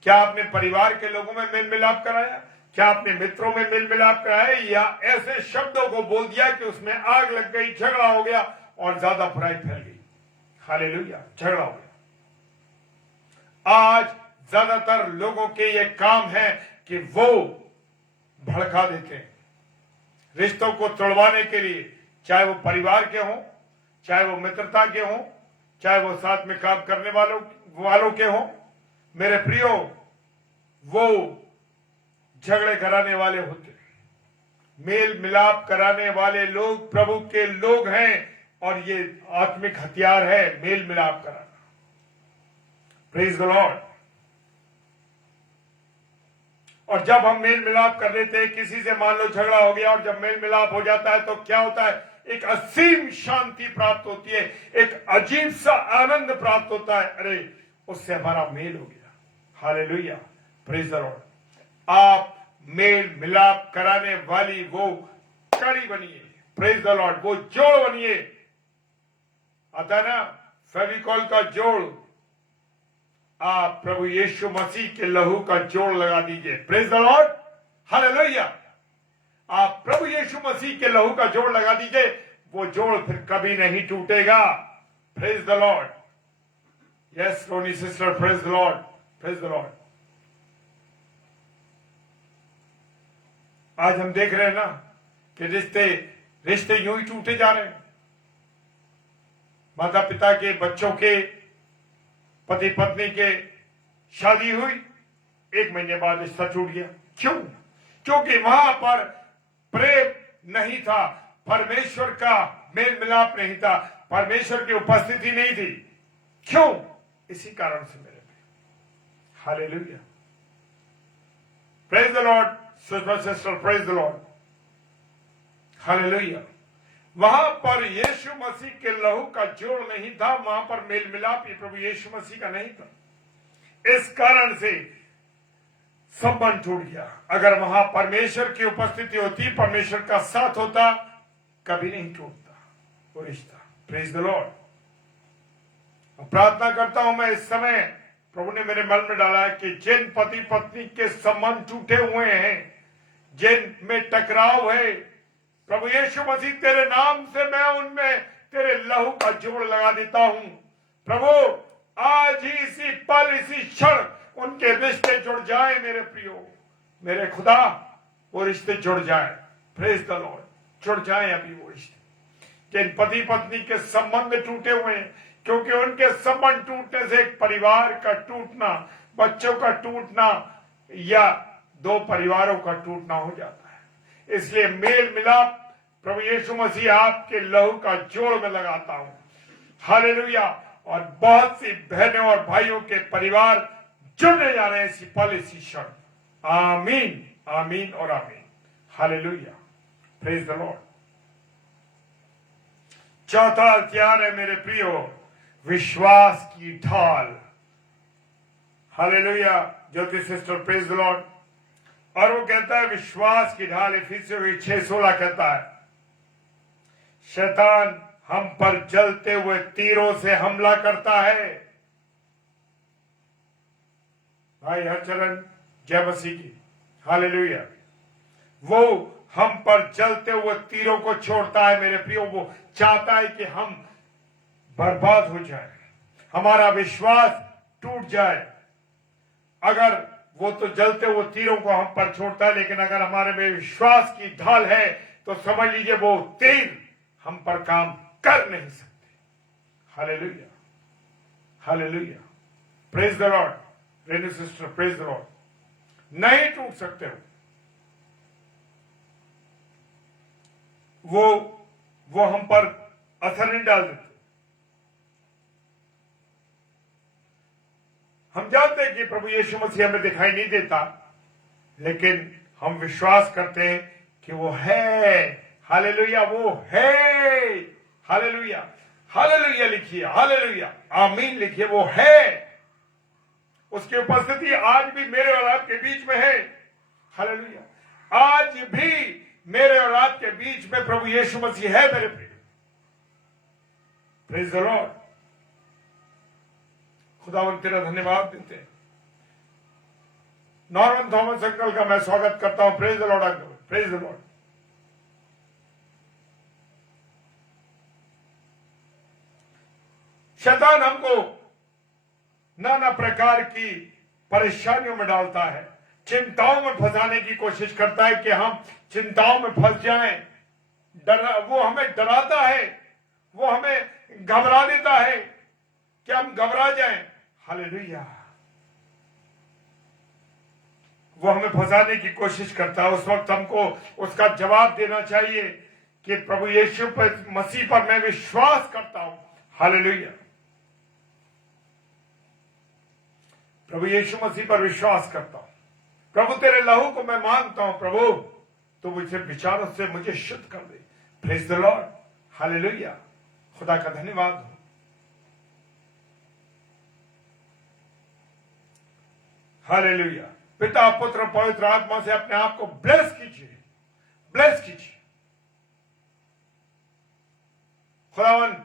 क्या आपने परिवार के लोगों में मेल मिलाप कराया? क्या आपने मित्रों में मेल मिलाप कराया? या ऐसे शब्दों को बोल दिया कि उसमें आग लग गई, झगड़ा हो गया और ज्यादा बुराई फैल गई? हालेलुया। झगड़ा हो गया। आज ज्यादातर लोगों के ये काम है कि वो भड़का देते हैं रिश्तों को तोड़वाने के लिए, चाहे वो परिवार के हों, चाहे वो मित्रता के हों, चाहे वो साथ में काम करने वालों के हों। मेरे प्रियो, वो झगड़े कराने वाले होते हैं। मेल मिलाप कराने वाले लोग प्रभु के लोग हैं, और ये आत्मिक हथियार है मेल मिलाप कराना। Praise the Lord. और जब हम मेल मिलाप कर लेते हैं, किसी से मान लो झगड़ा हो गया और जब मेल मिलाप हो जाता है तो क्या होता है? एक असीम शांति प्राप्त होती है, एक अजीब सा आनंद प्राप्त होता है। अरे उससे हमारा मेल हो गया। Hallelujah, praise the Lord. आप मेल मिलाप कराने वाली वो कड़ी बनिए, प्रेज द लॉर्ड, वो जोड़ बनिए। आता ना फेविकॉल का जोड़, आप प्रभु यीशु मसीह के लहू का जोड़ लगा दीजिए, प्रेज द लॉर्ड, हालेलुया। आप प्रभु यीशु मसीह के लहू का जोड़ लगा दीजिए, वो जोड़ फिर कभी नहीं टूटेगा, praise the Lord. Yes Ronnie sister, praise the Lord, praise the Lord. आज हम देख रहे हैं ना कि रिश्ते यूं ही टूटे जा रहे हैं। माता पिता के, बच्चों के, पति पत्नी के शादी हुई, 1 महीने बाद रिश्ता टूट गया। क्यों? क्योंकि वहां पर प्रेम नहीं था, परमेश्वर का मेल मिलाप नहीं था, परमेश्वर की उपस्थिति नहीं थी। क्यों? इसी कारण से मेरे भाई, hallelujah, praise the Lord. Sushma sister, praise the Lord, hallelujah. वहां पर यीशु मसीह के लहू का जोड़ नहीं था, वहां पर मेल मिलाप ये प्रभु यीशु मसीह का नहीं था। इस कारण से संबंध टूट गया। अगर वहां परमेश्वर की उपस्थिति होती, परमेश्वर का साथ होता, कभी नहीं टूटता वो रिश्ता, प्रेज द लॉर्ड। प्रार्थना करता हूं मैं इस समय, प्रभु ने मेरे मन में डाला है कि जिन पति पत्नी के संबंध टूटे हुए हैं, जिन में टकराव है, प्रभु यीशु मसीह तेरे नाम से मैं उनमें तेरे लहू का जोड़ लगा देता हूं। प्रभु आज ही इसी पल, इसी क्षण उनके रिश्ते जुड़ जाए मेरे प्रियो, मेरे खुदा, वो रिश्ते जुड़ जाए, प्रेज द लॉर्ड, जुड़ जाए अभी वो रिश्ते। जिन पति पत्नी के संबंध टूटे हुए हैं, क्योंकि उनके संबंध टूटने से एक परिवार का टूटना, बच्चों का टूटना या 2 परिवारों का टूटना हो जाता है। इसलिए मेल मिलाप प्रभु यीशु मसीह आपके लहू का जोड़ में लगाता हूं, हालेलुया। और बहुत सी बहनों और भाइयों के परिवार जुड़ने जा रहे हैं इसी पल, इसी क्षण। आमीन, आमीन और आमीन, हालेलुया, प्रेज द लॉर्ड। चौथा हथियार है मेरे प्रियो, विश्वास की ढाल, hallelujah. Jyoti sister, praise the Lord. और वो कहता है विश्वास की ढाल, इफिसियों 6:16 कहता है, शैतान हम पर जलते हुए तीरों से हमला करता है। भाई हरचरण, जय मसीह की, हालेलुया। वो हम पर जलते हुए तीरों को छोड़ता है मेरे प्रियो। वो चाहता है कि हम बर्बाद हो जाए, हमारा विश्वास टूट जाए। अगर वो तो जलते हुए तीरों को हम पर छोड़ता है, लेकिन अगर हमारे में विश्वास की ढाल है तो समझ लीजिए वो तीर हम पर काम कर नहीं सकते। Hallelujah, hallelujah, praise the Lord. Renu sister, praise the Lord. नहीं टूट सकते हो। वो हम पर असर नहीं डाल देते। हम जानते हैं कि प्रभु यीशु मसीह हमें दिखाई नहीं देता, लेकिन हम विश्वास करते हैं कि वो है। हालेलुया, वो है। हालेलुया, हालेलुया लिखिए, हालेलुया, आमीन लिखिए। वो है, उसकी उपस्थिति आज भी मेरे और आपके बीच में है। हालेलुया, आज भी मेरे और आपके बीच में प्रभु यीशु मसीह है मेरे प्रिय। Praise the Lord. खुदावंद तेरा धन्यवाद देते हैं। नॉर्मन थॉमस अंकल का मैं स्वागत करता हूं। Praise the Lord uncle, praise the Lord. शैतान हमको नाना प्रकार की परेशानियों में डालता है, चिंताओं में फंसाने की कोशिश करता है कि हम चिंताओं में फंस जाएं। वो हमें डराता है, वो हमें घबरा देता है कि हम घबरा जाएं। हालेलुया, वो हमें फंसाने की कोशिश करता है। उस वक्त हमको उसका जवाब देना चाहिए कि प्रभु यीशु मसीह पर मैं विश्वास करता हूं। हालेलुया, प्रभु यीशु मसीह पर विश्वास करता हूं। प्रभु तेरे लहू को मैं मांगता हूं। प्रभु तो मुझे विचारों से मुझे शुद्ध कर दे। प्रेज द लॉर्ड, हालेलुया, खुदा का धन्यवाद हो। हालेलुया। पिता, पुत्र, पवित्र आत्मा से अपने आप को ब्लेस कीजिए, ब्लेस कीजिए। खुदावन,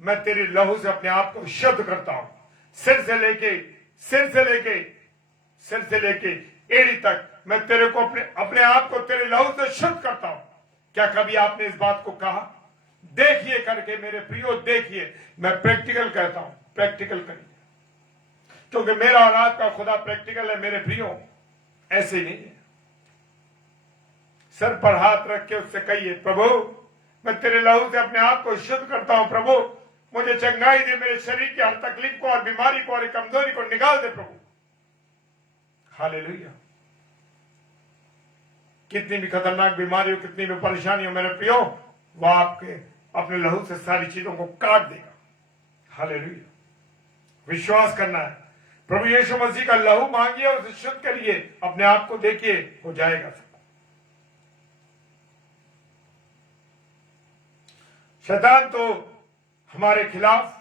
मैं तेरी लहू से अपने आप को शुद्ध करता हूं, सिर से लेके एड़ी तक मैं तेरे को अपने आप को तेरे लहू से शुद्ध करता हूं। क्या कभी आपने इस बात को कहा? देखिए करके मेरे प्रियो, देखिए, मैं प्रैक्टिकल कहता हूं, प्रैक्टिकल करिए, क्योंकि मेरा और आपका खुदा प्रैक्टिकल है मेरे प्रियो, ऐसे नहीं है। सर पर हाथ रख के उससे कहिए, प्रभु मैं तेरे लहू से अपने आप को शुद्ध करता हूं। प्रभु मुझे चंगाई दे, मेरे शरीर की हर तकलीफ को और बीमारी को और कमजोरी को निकाल दे प्रभु। हालेलुया। कितनी भी खतरनाक बीमारी हो, कितनी भी परेशानी हो मेरे प्रियो, वह आपके अपने लहू से सारी चीजों को काट देगा। हालेलुया। विश्वास करना है, प्रभु यीशु मसीह का लहू मांगिए, उसे शुद्ध करिए, अपने आप को देखिए, हो जाएगा सब। शैतान तो हमारे खिलाफ,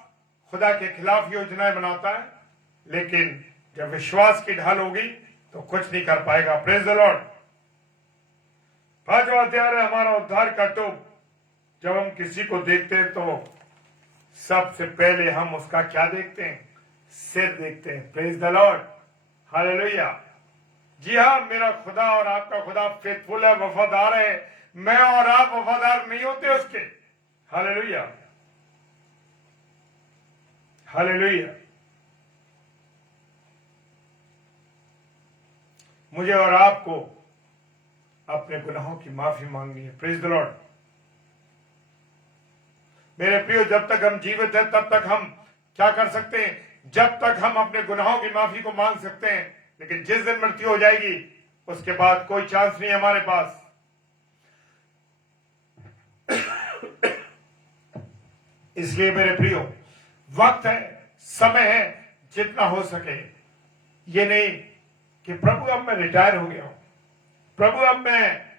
खुदा के खिलाफ योजनाएं बनाता है, लेकिन जब विश्वास की ढाल होगी तो कुछ नहीं कर पाएगा। Praise the Lord. 5वां अध्याय है हमारा उद्धार का टोप। जब हम किसी को देखते हैं तो सबसे पहले हम उसका क्या देखते हैं? सिर देखते हैं। Praise the Lord, hallelujah. जी हाँ, मेरा खुदा और आपका खुदा फेथफुल है, वफादार है। मैं और आप वफादार नहीं होते उसके। Hallelujah, hallelujah. मुझे और आपको अपने गुनाहों की माफी मांगनी है। Praise the Lord. मेरे प्रियो, जब तक हम जीवित हैं तब तक हम क्या कर सकते हैं? जब तक हम अपने गुनाहों की माफी को मांग सकते हैं, लेकिन जिस दिन मृत्यु हो जाएगी उसके बाद कोई चांस नहीं हमारे पास। इसलिए मेरे प्रियो, वक्त है, समय है, जितना हो सके। ये नहीं कि प्रभु अब मैं रिटायर हो गया हूं, प्रभु अब मैं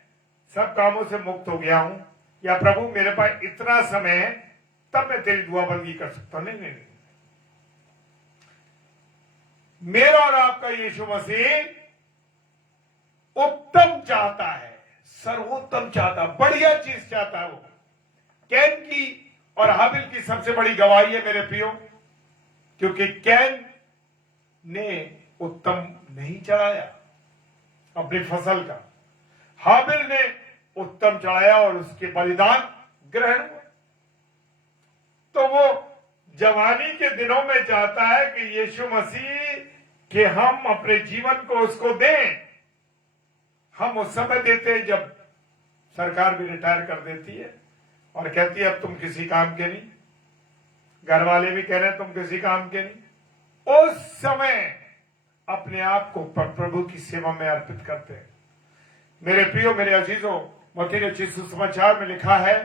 सब कामों से मुक्त हो गया हूं, या प्रभु मेरे पास इतना समय है तब मैं तेरी दुआ बंदी कर सकता हूं। नहीं नहीं नहीं, मेरा और आपका यीशु मसीह उत्तम चाहता है, सर्वोत्तम चाहता, बढ़िया चीज चाहता है। वो कैन की और हाबिल की सबसे बड़ी गवाही है मेरे प्रियो, क्योंकि कैन ने उत्तम नहीं चढ़ाया अपनी फसल का, हाबिल ने उत्तम चढ़ाया और उसके बलिदान ग्रहण हुआ। तो वो जवानी के दिनों में चाहता है कि यीशु मसीह कि हम अपने जीवन को उसको दें। हम उस समय देते हैं जब सरकार भी रिटायर कर देती है और कहती है अब तुम किसी काम के नहीं, घर वाले भी कह रहे हैं तुम किसी काम के नहीं। उस समय अपने आप को प्रभु की सेवा में अर्पित करते हैं। मेरे प्रियो, मेरे अजीजों, मत्ती रचित सुसमाचार में लिखा है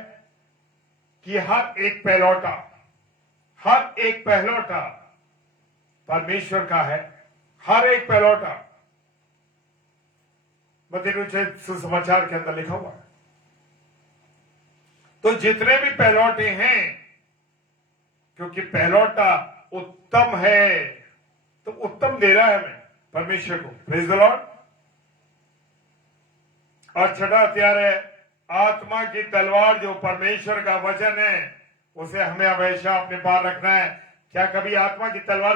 कि हर एक पहलौठा परमेश्वर का है। हर एक पहलौठा मत्ती रचित सुसमाचार के अंदर लिखा हुआ है। तो जितने भी पहलौठे हैं, क्योंकि पहलौठा उत्तम है, तो उत्तम दे रहा है हमें परमेश्वर को। Praise the Lord. और छठा हथियार है आत्मा की तलवार, जो परमेश्वर का वचन है, उसे हमें हमेशा अपने पास रखना है। क्या कभी आत्मा की तलवार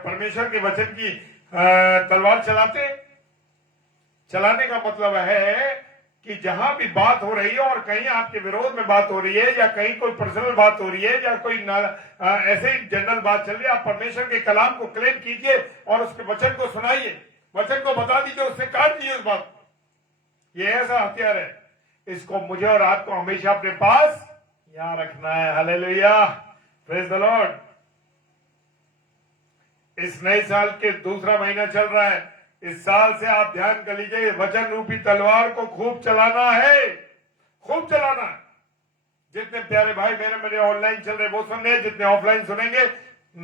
परमेश्वर के वचन की तलवार चलाने का मतलब है कि जहां भी बात हो रही है और कहीं आपके विरोध में बात हो रही है, या कहीं कोई पर्सनल बात हो रही है, या कोई ऐसे ही जनरल बात चल रही है, आप परमेश्वर के कलाम को क्लेम कीजिए और उसके वचन को सुनाइए, वचन को बता दीजिए, उससे काट दीजिए उस बात को। ये ऐसा हथियार है, इसको मुझे और आपको हमेशा अपने पास यहां रखना है। Hallelujah, praise the Lord. इस नए साल के दूसरा महीना चल रहा है। इस साल से आप ध्यान कर लीजिए, वचन रूपी तलवार को खूब चलाना है, खूब चलाना है। जितने प्यारे भाई बहन मेरे ऑनलाइन चल रहे वो सुन रहे, जितने ऑफलाइन सुनेंगे,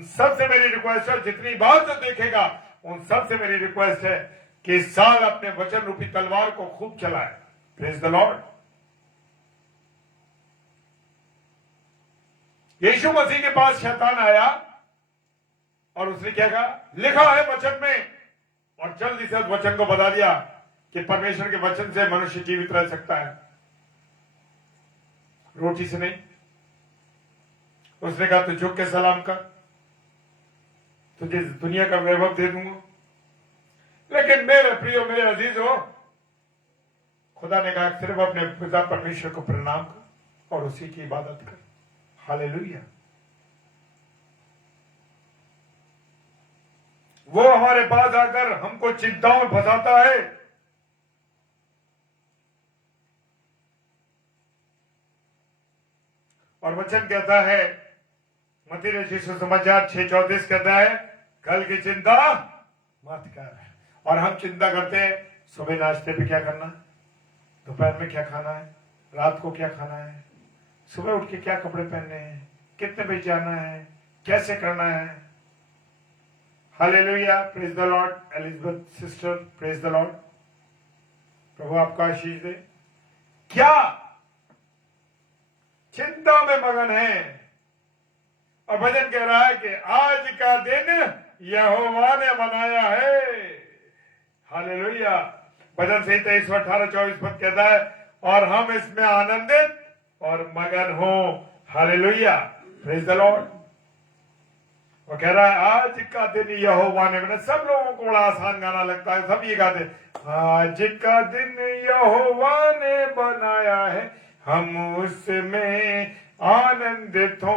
सबसे मेरी रिक्वेस्ट है, जितनी बार जो देखेगा उन सबसे मेरी रिक्वेस्ट है कि इस साल अपने वचन रूपी तलवार को खूब चलाए। Praise the Lord. यीशु मसीह के पास शैतान आया और उसने क्या कहा, लिखा है वचन में, और जल्दी से उस वचन को बता दिया कि परमेश्वर के वचन से मनुष्य जीवित रह सकता है, रोटी से नहीं। उसने कहा तू झुक के सलाम कर, तुझे दुनिया का वैभव दे दूंगा। लेकिन मेरे प्रियो, मेरे अजीज हो, खुदा ने कहा सिर्फ अपने पिता परमेश्वर को प्रणाम कर और उसी की इबादत कर। हालेलुया। वो हमारे पास आकर हमको चिंताओं में फंसाता है, और वचन कहता है, मत्ती रचित सुसमाचार 6:34 कहता है, कल की चिंता मत कर। और हम चिंता करते हैं सुबह नाश्ते पे क्या करना है, दोपहर में क्या खाना है, रात को क्या खाना है, सुबह उठ के क्या कपड़े पहनने हैं, कितने बजे जाना है, कैसे करना है। Hallelujah, praise the Lord. Elizabeth sister, praise the Lord. प्रभु आपका आशीष दे। क्या चिंता में मगन है, और भजन कह रहा है कि आज का दिन यहोवा ने बनाया है। हालेलुया। भजन संहिता 118-24 पद कहता है, और हम इसमें आनंदित और मगन हो। Hallelujah, praise the Lord. वो कह रहा है आज का दिन यहोवा ने बनाया। सब लोगों को बड़ा आसान गाना लगता है, सब ये गाते, आज का दिन यहोवा ने बनाया है, हम उसमें आनंदित हो,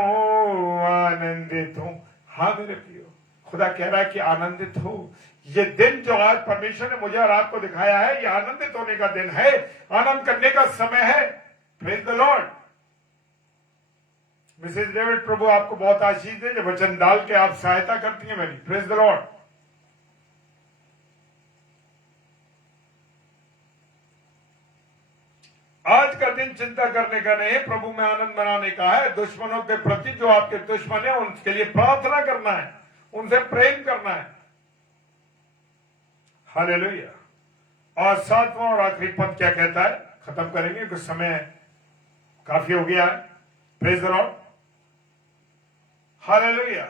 आनंदित हो। हाँ मेरे प्रियो, खुदा कह रहा है कि आनंदित हो। ये दिन जो आज परमेश्वर ने मुझे और आपको दिखाया है, ये आनंदित होने का दिन है, आनंद करने का समय है। Praise the Lord. Mrs David, प्रभु आपको बहुत आशीष दे, जो वचन डाल के आप सहायता करती हैं मेरी। Praise the Lord. आज का दिन चिंता करने का नहीं, प्रभु में आनंद मनाने का है। दुश्मनों के प्रति, जो आपके दुश्मन है, उनके लिए प्रार्थना करना है, उनसे प्रेम करना है। हालेलुया। और 7वां और आखिरी पद क्या कहता है, खत्म करेंगे कुछ समय काफी हो गया है। Praise the Lord. हालेलुया।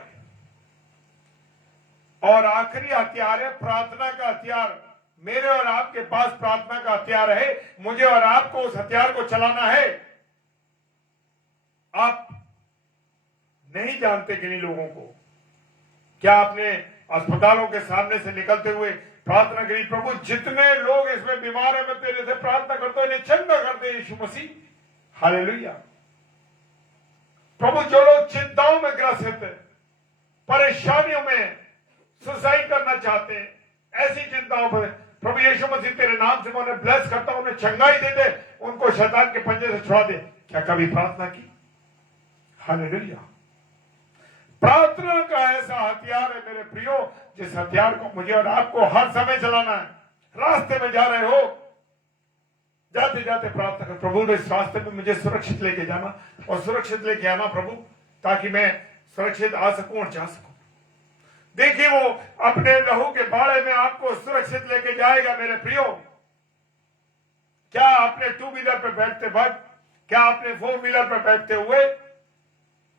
और आखिरी हथियार है प्रार्थना का हथियार। मेरे और आपके पास प्रार्थना का हथियार है, मुझे और आपको उस हथियार को चलाना है। आप नहीं जानते किन्हीं लोगों को, क्या आपने अस्पतालों के सामने से निकलते हुए प्रार्थना करी, प्रभु जितने लोग इसमें बीमार है, मैं तेरे से प्रार्थना करता हूं, इन्हें चंगा कर दे यीशु मसीह। हालेलुया। प्रभु जो लोग चिंताओं में ग्रसित है, परेशानियों में, सुसाइड करना चाहते हैं, ऐसी चिंताओं पर प्रभु यीशु मसीह तेरे नाम से मैं उन्हें ब्लेस करता हूं, उन्हें चंगाई दे दे, उनको शैतान के पंजे से छुड़ा दे। क्या कभी प्रार्थना की? हालेलुया। प्रार्थना का ऐसा हथियार है मेरे प्रियो, जिस हथियार को मुझे और आपको हर समय चलाना है। रास्ते में जा रहे हो, जाते जाते प्रार्थना कर, प्रभु इस रास्ते में मुझे सुरक्षित लेके जाना और सुरक्षित लेके आना प्रभु, ताकि मैं सुरक्षित आ सकूं और जा सकूं। देखिए, वो अपने लहू के बाड़े में आपको सुरक्षित लेके जाएगा मेरे प्रियो। क्या आपने 2 व्हीलर पर बैठते वक्त, क्या आपने 4 व्हीलर पर बैठते हुए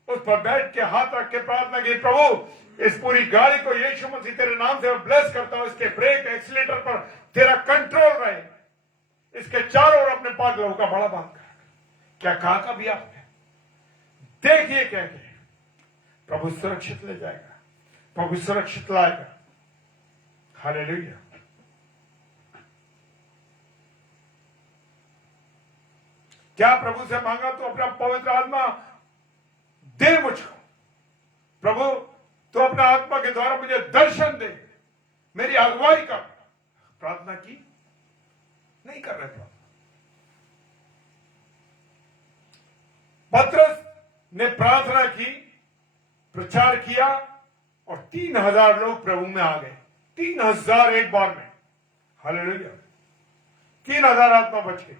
उस पर बैठ के हाथ रख के प्रार्थना की, प्रभु इस पूरी गाड़ी को यीशु मसीह तेरे नाम से ब्लेस करता हूं, इसके ब्रेक एक्सीलेटर पर तेरा कंट्रोल रहे, इसके चारों ओर अपने पाक लहू का बड़ा बांध कर। क्या कहा कभी आपने? देखिए क्या प्रभु सुरक्षित ले जाएगा, प्रभु सुरक्षित लाएगा। हालेलुया। क्या प्रभु से मांगा तो अपना पवित्र आत्मा दे मुझको। प्रभु तो अपना आत्मा के द्वारा मुझे दर्शन दे, मेरी अगुवाई कर। प्रार्थना की? नहीं कर रहे थे। पतरस ने प्रार्थना की, प्रचार किया, और 3000 लोग प्रभु में आ गए। 3000 एक बार में। हालेलुया। 3000 आत्मा बच गई।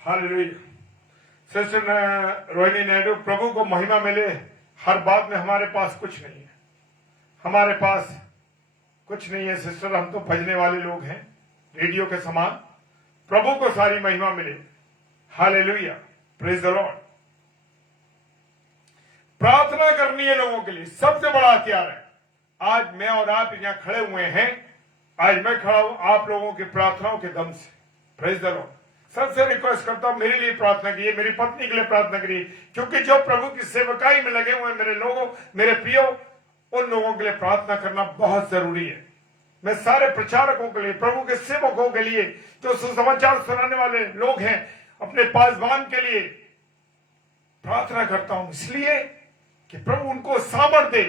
हालेलुया। सिस्टर रोहिणी नायडू, प्रभु को महिमा मिले। हर बात में हमारे पास कुछ नहीं है, हमारे पास कुछ नहीं है सिस्टर, हम तो भजने वाले लोग हैं, रेडियो के समान। प्रभु को सारी महिमा मिले। Hallelujah, praise the Lord. प्रार्थना करनी है लोगों के लिए, सबसे बड़ा हथियार है। आज मैं और आप यहाँ खड़े हुए हैं, आज मैं खड़ा हूं आप लोगों की प्रार्थनाओं के दम से। Praise the Lord. सबसे रिक्वेस्ट करता हूं मेरे लिए प्रार्थना कीजिए, मेरी पत्नी के लिए प्रार्थना करिए, क्योंकि जो प्रभु की सेवकाई में लगे हुए मेरे लोगों, मेरे प्रियो, उन लोगों के लिए प्रार्थना करना बहुत जरूरी है। मैं सारे प्रचारकों के लिए, प्रभु के सेवकों के लिए, जो सुसमाचार सुनाने वाले लोग हैं, अपने पासवान के लिए प्रार्थना करता हूं, इसलिए कि प्रभु उनको सामर्थ दे,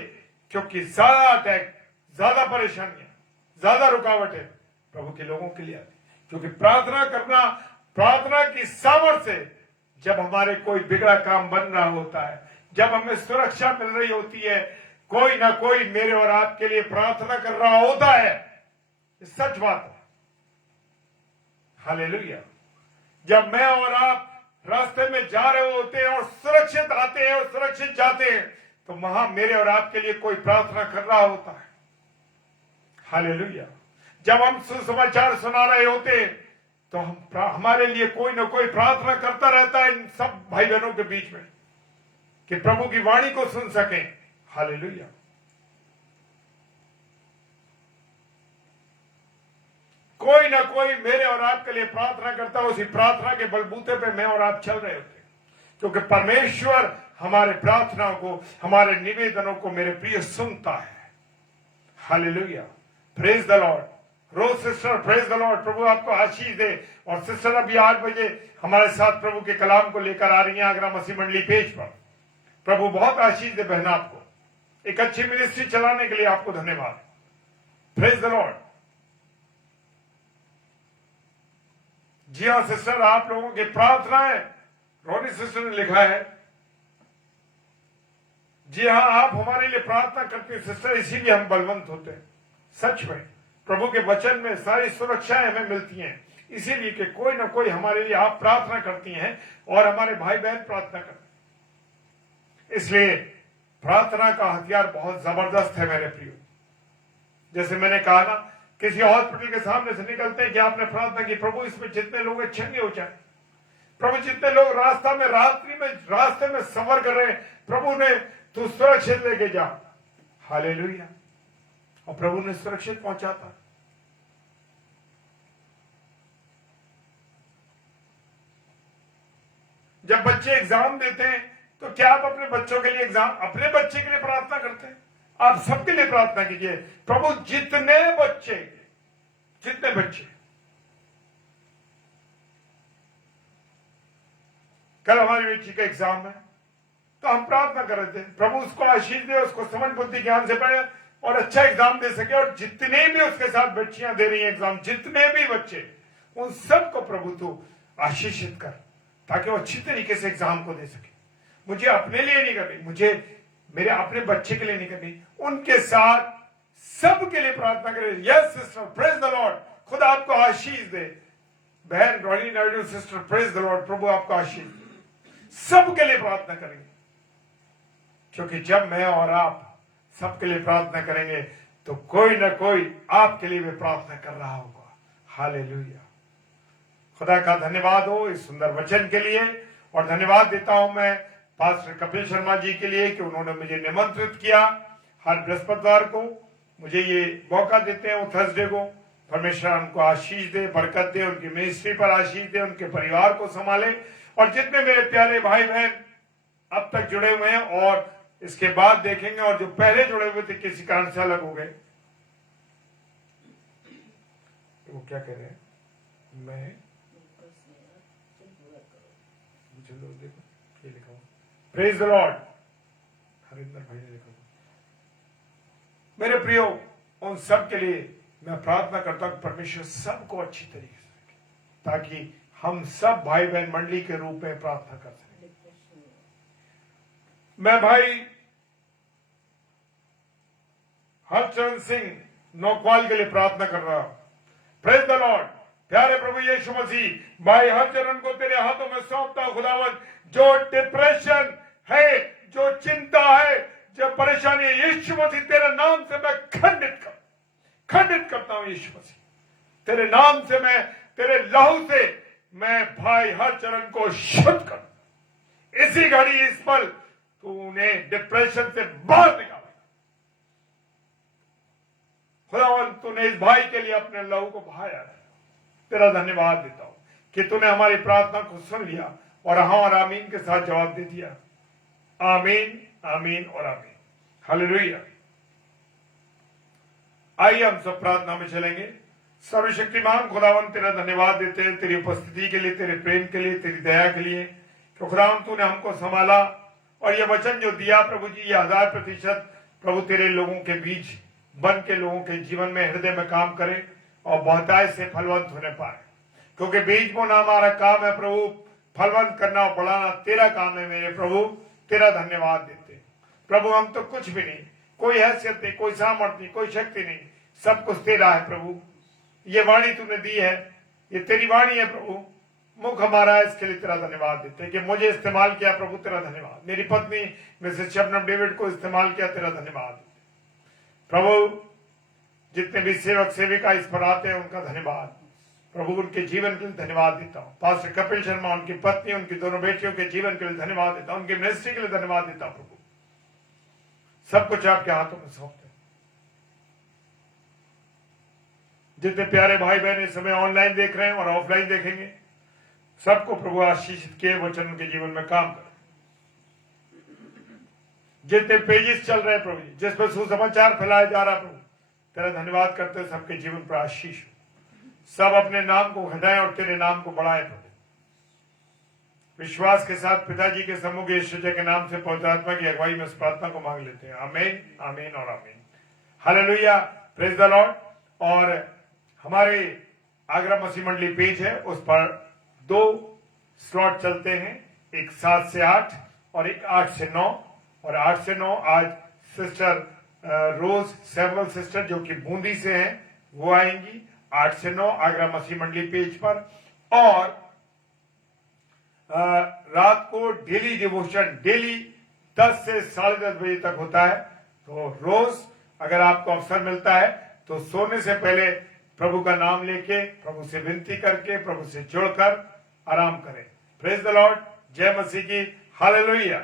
क्योंकि ज्यादा अटैक, ज्यादा परेशानियां, ज्यादा रुकावट है प्रभु के लोगों के लिए आती, क्योंकि प्रार्थना करना, प्रार्थना की सामर्थ से जब हमारे कोई बिगड़ा काम बन रहा होता है, जब हमें सुरक्षा मिल रही होती है, कोई ना कोई मेरे और आपके लिए प्रार्थना कर रहा होता है। ये सच बात है। हालेलुया। जब मैं और आप रास्ते में जा रहे होते हैं और सुरक्षित आते हैं और सुरक्षित जाते हैं, तो वहां मेरे और आपके लिए कोई प्रार्थना कर रहा होता है। हालेलुया। जब हम सुसमाचार सुना रहे होते हैं, तो हमारे लिए कोई ना कोई प्रार्थना करता रहता है इन सब भाई बहनों के बीच में, कि प्रभु की वाणी को सुन सकें। हालेलुया। कोई ना कोई मेरे और आपके लिए प्रार्थना करता है, उसी प्रार्थना के बलबूते पे मैं और आप चल रहे होते हैं, क्योंकि परमेश्वर हमारे प्रार्थनाओं को, हमारे निवेदनों को मेरे प्रिय सुनता है। Hallelujah. Praise the Lord. Rose sister praise the Lord. प्रभु आपको आशीष दे। और सिस्टर अभी 8 बजे हमारे साथ प्रभु के कलाम को लेकर आ रही हैं आगरा मसीह मंडली पेज पर। प्रभु बहुत आशीष दे बहना आपको, एक अच्छी मिनिस्ट्री चलाने के लिए आपको धन्यवाद। Praise the Lord. जी हाँ सिस्टर, आप लोगों की प्रार्थनाएं, रोनी सिस्टर ने लिखा है, जी हाँ आप हमारे लिए प्रार्थना करते हैं सिस्टर, इसीलिए हम बलवंत होते हैं। सच में प्रभु के वचन में सारी सुरक्षाएं हमें मिलती हैं, इसीलिए कि कोई ना कोई हमारे लिए आप प्रार्थना करती हैं और हमारे भाई बहन प्रार्थना करते हैं। इसलिए प्रार्थना का हथियार बहुत जबरदस्त है मेरे प्रियो। जैसे मैंने कहा ना, किसी हॉस्पिटल के सामने से निकलते हैं कि आपने प्रार्थना की, प्रभु इसमें जितने लोग चंगे हो जाए, प्रभु जितने लोग रास्ता में, रास्ते में सफर कर रहे हैं, प्रभु ने तू सुरक्षित लेके जा। हालेलुया। और प्रभु ने सुरक्षित पहुंचाता। जब बच्चे एग्जाम देते हैं, तो क्या आप अपने बच्चों के लिए अपने बच्चे के लिए प्रार्थना करते हैं? आप सबके लिए प्रार्थना कीजिए, प्रभु जितने बच्चे, कल हमारी बेटी का एग्जाम है, तो हम प्रार्थना कर रहे थे, प्रभु उसको आशीष दे, उसको समझ बुद्धि ज्ञान से पढ़े और अच्छा एग्जाम दे सके। और जितने भी उसके साथ बच्चियां दे रही हैं एग्जाम, जितने भी बच्चे, उन सबको प्रभु तू आशीषित कर, ताकि वो अच्छी तरीके से एग्जाम को दे सके। मुझे अपने लिए नहीं करनी, मुझे मेरे अपने बच्चे के लिए नहीं करनी, उनके साथ सबके लिए प्रार्थना करें। Yes sister, praise the Lord. खुदा आपको आशीष दे। बहन Rohini Naidu sister, praise the Lord. प्रभु आपको आशीष दे। सबके लिए प्रार्थना करेंगे, क्योंकि जब मैं और आप सबके लिए प्रार्थना करेंगे, तो कोई ना कोई आपके लिए भी प्रार्थना कर रहा होगा। हालेलुया। खुदा का धन्यवाद हो इस सुंदर वचन के लिए। और धन्यवाद देता हूं मैं पास्टर कपिल शर्मा जी के लिए कि उन्होंने मुझे निमंत्रित किया। हर बृहस्पतिवार को मुझे ये मौका देते हैं, वो थर्सडे को। परमेश्वर उनको आशीष दे, बरकत दे, उनकी मिनिस्ट्री पर आशीष दे, उनके परिवार को संभाले। और जितने मेरे प्यारे भाई बहन अब तक जुड़े हुए हैं और इसके बाद देखेंगे, और जो पहले जुड़े हुए थे किसी कारण से अलग हो गए, वो क्या कह रहे हैं, मैं चलो देखो ये लिखा हुआ, प्रेज द लॉर्ड। हरिंदर भाई ने लिखा हुआ। मेरे प्रियो, उन सब के लिए मैं प्रार्थना करता हूं, परमेश्वर सबको अच्छी तरीके से रखे, ताकि हम सब भाई बहन मंडली के रूप में प्रार्थना कर सकें। मैं भाई हरचरण सिंह नौकवाल के लिए प्रार्थना कर रहा हूं। Praise the Lord. प्यारे प्रभु यीशु मसीह, भाई हरचरण को तेरे हाथों में सौंपता हूं खुदावंद। जो डिप्रेशन है, जो चिंता है, जो परेशानी है, यीशु मसीह तेरे नाम से मैं खंडित करता हूं। यीशु मसीह तेरे नाम से, मैं तेरे लहू से मैं भाई हरचरण को शुद्ध कर। इसी घड़ी, इस पल तू उन्हें डिप्रेशन से बाहर निकालेगा। खुदावन तूने इस भाई के लिए अपने लहू को बहाया है, तेरा धन्यवाद देता हूं कि तूने हमारी प्रार्थना को सुन लिया और हाँ और आमीन के साथ जवाब दे दिया। आमीन, आमीन और आमीन। हालेलुया। आइए हम सब प्रार्थना में चलेंगे। सर्वशक्तिमान खुदावन तेरा धन्यवाद देते हैं तेरी उपस्थिति के लिए, तेरे प्रेम के लिए, तेरी दया के लिए कि खुदावन तूने हमको संभाला और ये वचन जो दिया प्रभु जी, ये 1000% प्रभु तेरे लोगों के बीच बन के लोगों के जीवन में, हृदय में काम करे और बहुतायत से फलवंत होने पाए, क्योंकि बीज बोना हमारा काम है प्रभु, फलवंत करना और बढ़ाना तेरा काम है मेरे प्रभु। तेरा धन्यवाद देते प्रभु। हम तो कुछ भी नहीं, कोई हैसियत नहीं, कोई सामर्थ्य नहीं, कोई शक्ति नहीं, सब कुछ तेरा है प्रभु। ये वाणी तूने दी है, ये तेरी वाणी है प्रभु। मुख हमारा है, इसके लिए तेरा धन्यवाद देते कि मुझे इस्तेमाल किया प्रभु, तेरा धन्यवाद। मेरी पत्नी मिसेस शबनम डेविड को इस्तेमाल किया, तेरा धन्यवाद प्रभु। जितने भी सेवक सेविका इस पर आते हैं उनका धन्यवाद प्रभु, उनके जीवन के लिए धन्यवाद देता हूँ। पास्टर कपिल शर्मा, उनकी पत्नी, उनकी दोनों बेटियों के जीवन के लिए धन्यवाद देता हूँ, उनकी मिनिस्ट्री के लिए धन्यवाद देता हूँ प्रभु। सब कुछ आपके हाथों में सौंपते हैं। जितने प्यारे भाई बहन इस समय ऑनलाइन देख रहे हैं और ऑफलाइन देखेंगे, सबको प्रभु आशीषित किए वचन उनके जीवन में काम करें। जितने पेजेस चल रहे हैं प्रभु जी, जिस पर सुसमाचार फैलाया जा रहा प्रभु, तेरा धन्यवाद करते हैं। सबके जीवन पर आशीष हो, सब अपने नाम को घटाएं और तेरे नाम को बढ़ाएं प्रभु। विश्वास के साथ पिताजी के सम्मुख यीशु के नाम से पवित्र आत्मा की अगुवाई में इस प्रार्थना को मांग लेते हैं। आमीन, आमीन और आमीन। Hallelujah, praise the Lord. और हमारे आगरा मसीह मंडली पेज है, उस पर 2 स्लॉट चलते हैं, एक 7 से 8 और एक 8 से 9। और 8 से 9 आज सिस्टर रोज सेवल सिस्टर जो कि बूंदी से हैं वो आएंगी 8 से 9 आगरा मसीह मंडली पेज पर। और रात को डेली डिवोशन डेली 10 से 10:30 बजे तक होता है। तो रोज अगर आपको अवसर मिलता है तो सोने से पहले प्रभु का नाम लेके, प्रभु से विनती करके, प्रभु से जुड़कर आराम करें। Praise the Lord. जय मसीह की। हालेलुया।